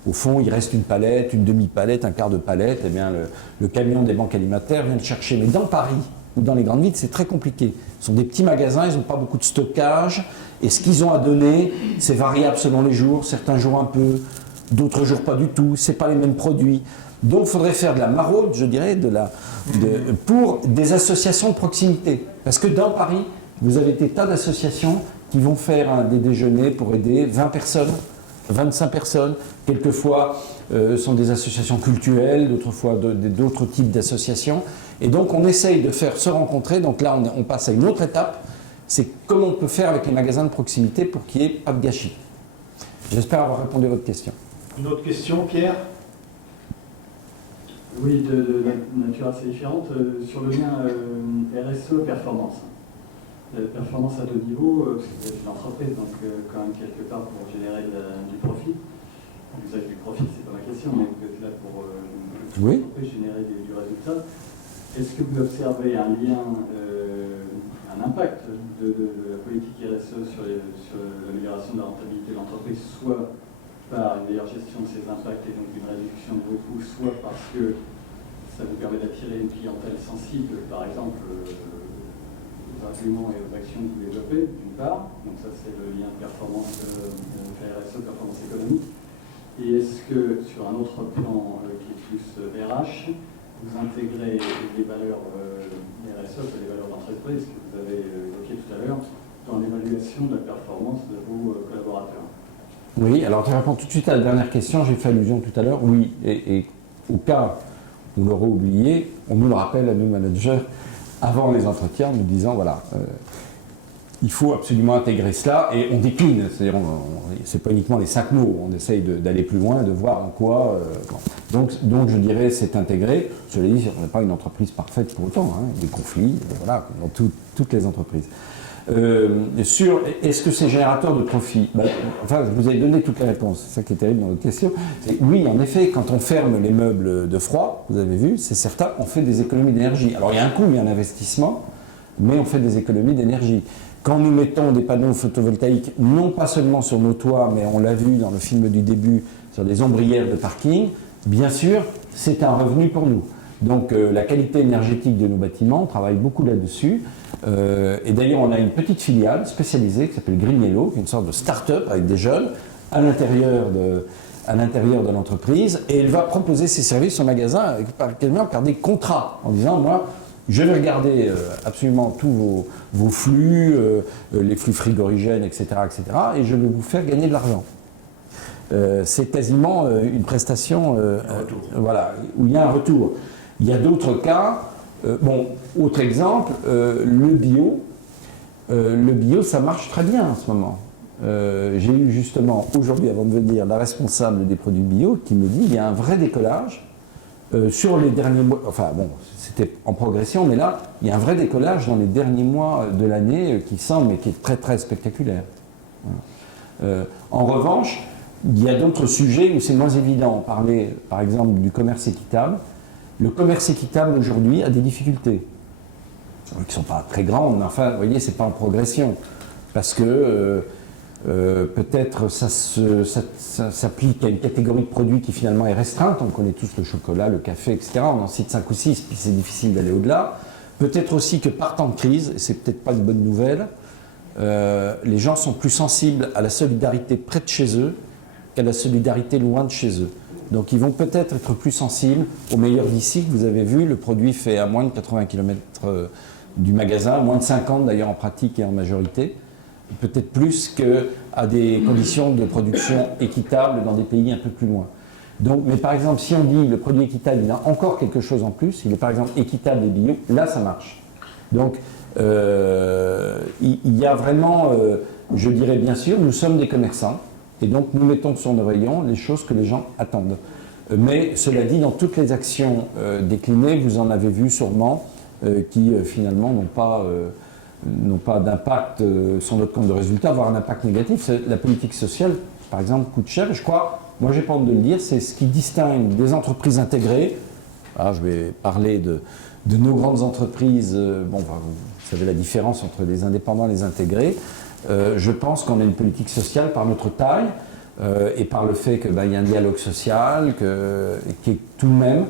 Au fond, il reste une palette, une demi-palette, un quart de palette, et bien le camion des banques alimentaires vient le chercher. Mais dans Paris, ou dans les grandes villes, c'est très compliqué. Ce sont des petits magasins, ils n'ont pas beaucoup de stockage, et ce qu'ils ont à donner, c'est variable selon les jours, certains jours un peu, d'autres jours pas du tout, c'est pas les mêmes produits. Donc il faudrait faire de la maraude, je dirais, pour des associations de proximité. Parce que dans Paris, vous avez des tas d'associations qui vont faire des déjeuners pour aider 20 personnes, 25 personnes. Quelquefois, sont des associations culturelles, d'autres fois d'autres types d'associations. Et donc on essaye de faire se rencontrer. Donc là, on passe à une autre étape. c'est comment on peut faire avec les magasins de proximité pour qu'il n'y ait pas de gâchis. J'espère avoir répondu à votre question. Une autre question, Pierre? Oui, de nature assez différente. Sur le lien RSE-performance. Performance à 2 niveaux, parce que vous êtes une entreprise, donc quand même quelque part pour générer du profit. Vous avez du profit, c'est pas ma question, mais vous êtes là pour générer du résultat. Est-ce que vous observez un lien, un impact de la politique RSE sur l'amélioration de la rentabilité de l'entreprise, soit par une meilleure gestion de ces impacts et donc une réduction de vos coûts, soit parce que ça vous permet d'attirer une clientèle sensible, par exemple, aux arguments et aux actions que vous développez, d'une part. Donc ça, c'est le lien performance, RSE, performance économique. Et est-ce que, sur un autre plan qui est plus RH, vous intégrez les valeurs RSE, les valeurs d'entreprise que vous avez évoquées tout à l'heure, dans l'évaluation de la performance de vos collaborateurs? Oui, alors je réponds tout de suite à la dernière question, j'ai fait allusion tout à l'heure, oui, et au cas où on l'aurait oublié, on nous le rappelle à nous managers avant les entretiens, en nous disant voilà, il faut absolument intégrer cela, et on décline, c'est-à-dire c'est pas uniquement les 5 mots, on essaye d'aller plus loin, de voir en quoi. Donc je dirais c'est intégré. Cela dit, on n'est pas une entreprise parfaite pour autant, hein, des conflits, voilà, dans toutes les entreprises. Sur est-ce que c'est générateur de profit, enfin, vous avez donné toutes les réponses, c'est ça qui est terrible dans votre question. Oui, en effet, quand on ferme les meubles de froid, vous avez vu, c'est certain, on fait des économies d'énergie. Alors il y a un coût, il y a un investissement, mais on fait des économies d'énergie. Quand nous mettons des panneaux photovoltaïques, non pas seulement sur nos toits, mais on l'a vu dans le film du début, sur les ombrières de parking, bien sûr, c'est un revenu pour nous. Donc la qualité énergétique de nos bâtiments, on travaille beaucoup là-dessus. Et d'ailleurs, on a une petite filiale spécialisée qui s'appelle Green Yellow, qui est une sorte de start-up avec des jeunes à l'intérieur de l'entreprise. Et elle va proposer ses services au magasin par des contrats, en disant, moi, je vais regarder absolument tous vos flux, les flux frigorigènes, etc., et je vais vous faire gagner de l'argent. C'est quasiment une prestation voilà, où il y a un retour. Il y a d'autres cas. Autre exemple, le bio, ça marche très bien en ce moment. J'ai eu justement aujourd'hui, avant de venir, la responsable des produits bio qui me dit qu'il y a un vrai décollage sur les derniers mois. Enfin bon, c'était en progression, mais là, il y a un vrai décollage dans les derniers mois de l'année qui semble, mais qui est très très spectaculaire. Voilà. En revanche, il y a d'autres sujets où c'est moins évident. On parlait par exemple du commerce équitable. Le commerce équitable aujourd'hui a des difficultés, qui ne sont pas très grandes, mais enfin, vous voyez, ce n'est pas en progression. Parce que peut-être ça s'applique à une catégorie de produits qui finalement est restreinte. On connaît tous le chocolat, le café, etc. On en cite 5 ou 6, puis c'est difficile d'aller au-delà. Peut-être aussi que par temps de crise, et c'est peut-être pas une bonne nouvelle, les gens sont plus sensibles à la solidarité près de chez eux qu'à la solidarité loin de chez eux. Donc ils vont peut-être être plus sensibles au meilleur d'ici, que vous avez vu, le produit fait à moins de 80 km du magasin, moins de 50 d'ailleurs en pratique et en majorité, peut-être plus qu'à des conditions de production équitables dans des pays un peu plus loin. Donc, mais par exemple, si on dit le produit équitable, il a encore quelque chose en plus, il est par exemple équitable et bio, là ça marche. Donc il y a vraiment, je dirais bien sûr, nous sommes des commerçants, et donc nous mettons sur nos rayons les choses que les gens attendent. Mais cela dit, dans toutes les actions déclinées, vous en avez vu sûrement, qui finalement n'ont pas d'impact sur notre compte de résultat, voire un impact négatif. La politique sociale, par exemple, coûte cher. Et je crois, moi j'ai pas honte de le dire, c'est ce qui distingue des entreprises intégrées. Alors, je vais parler de nos grandes entreprises. Vous savez la différence entre les indépendants et les intégrés. Je pense qu'on a une politique sociale par notre taille et par le fait qu'il y a un dialogue social qui est tout de même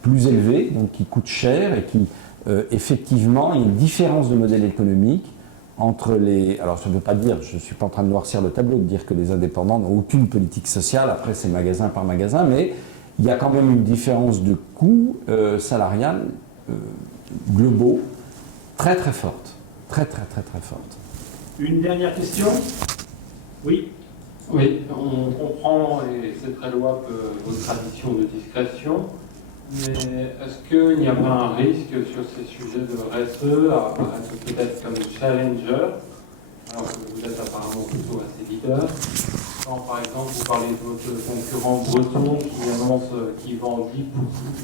plus élevé, donc qui coûte cher et qui, effectivement, il y a une différence de modèle économique entre les... Alors, ça ne veut pas dire, je ne suis pas en train de noircir le tableau, de dire que les indépendants n'ont aucune politique sociale, après c'est magasin par magasin, mais il y a quand même une différence de coûts salarial globaux très très forte. Très très très très forte. Une dernière question? Oui. Oui, on comprend, et c'est très louable, votre tradition de discrétion. Mais est-ce qu'il n'y a pas un risque sur ces sujets de RSE à apparaître peut-être comme challenger, alors que vous êtes apparemment plutôt assez leader? Quand par exemple vous parlez de votre concurrent breton qui annonce qu'il vend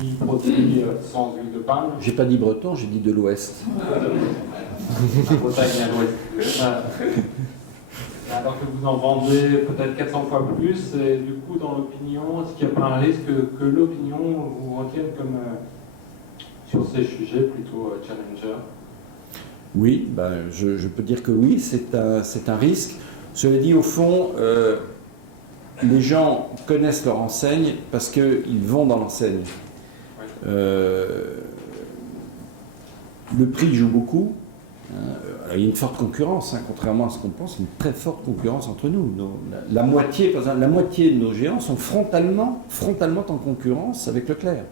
10 produits sans huile de palme. J'ai pas dit breton, j'ai dit de l'Ouest. La Bretagne à l'Ouest. Alors que vous en vendez peut-être 400 fois plus, et du coup dans l'opinion, est-ce qu'il n'y a pas un risque que l'opinion vous retienne comme sur ces sujets plutôt challenger? Oui, ben, je peux dire que oui, c'est un risque. Cela dit, au fond, les gens connaissent leur enseigne parce qu'ils vont dans l'enseigne. Oui. Le prix joue beaucoup. Il y a une forte concurrence, contrairement à ce qu'on pense, une très forte concurrence entre nous. La moitié, par exemple, la moitié de nos géants sont frontalement en concurrence avec Leclerc.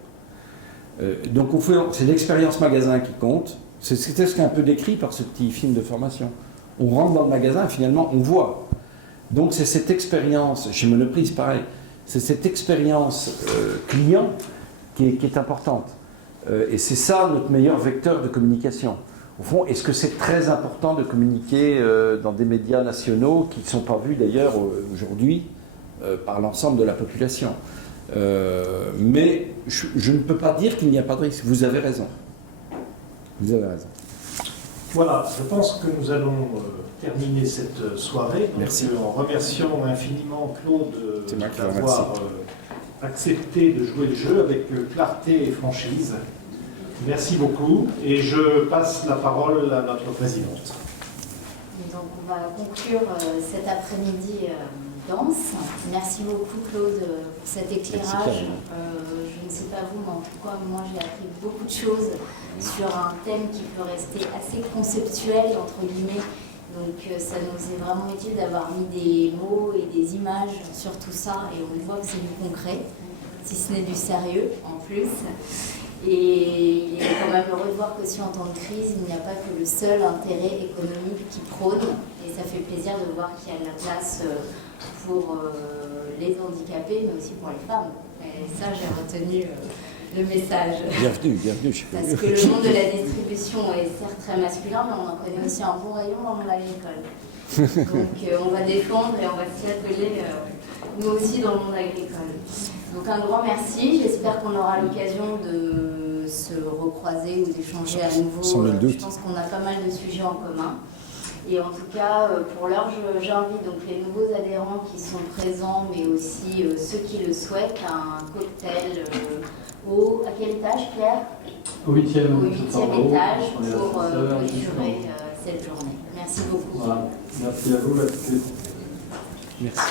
Donc au fond, c'est l'expérience magasin qui compte. C'était ce qui est un peu décrit par ce petit film de formation. On rentre dans le magasin et finalement on voit. Donc c'est cette expérience, chez Monoprix pareil, c'est cette expérience client qui est importante. Et c'est ça notre meilleur vecteur de communication. Au fond, est-ce que c'est très important de communiquer dans des médias nationaux qui ne sont pas vus d'ailleurs aujourd'hui par l'ensemble de la population? Mais je ne peux pas dire qu'il n'y a pas de risque. Vous avez raison. Vous avez raison. Voilà, je pense que nous allons terminer cette soirée. Merci. En remerciant infiniment Claude d'avoir remercie. accepté de jouer le jeu avec clarté et franchise. Merci beaucoup. Et je passe la parole à notre présidente. Donc on va conclure cet après-midi dense. Merci beaucoup Claude pour cet éclairage. Je ne sais pas vous, mais en tout cas moi j'ai appris beaucoup de choses sur un thème qui peut rester assez conceptuel entre guillemets. Donc ça nous est vraiment utile d'avoir mis des mots et des images sur tout ça et on voit que c'est du concret, si ce n'est du sérieux en plus. Et il est quand même heureux de voir que si en temps de crise, il n'y a pas que le seul intérêt économique qui prône. Et ça fait plaisir de voir qu'il y a de la place pour les handicapés, mais aussi pour les femmes. Et ça, j'ai retenu le message. Bienvenue. Parce que le monde de la distribution est certes très masculin, mais on en connaît aussi un bon rayon dans le monde agricole. Donc on va défendre et on va s'y atteler, nous aussi, dans le monde agricole. Donc un grand merci, j'espère qu'on aura l'occasion de se recroiser ou d'échanger à nouveau. Je pense qu'on a pas mal de sujets en commun. Et en tout cas, pour l'heure, j'invite donc les nouveaux adhérents qui sont présents, mais aussi ceux qui le souhaitent, à un cocktail à quel étage, Claire? Au 8e étage pour clôturer cette journée. Merci beaucoup. Voilà. Merci à vous. Merci.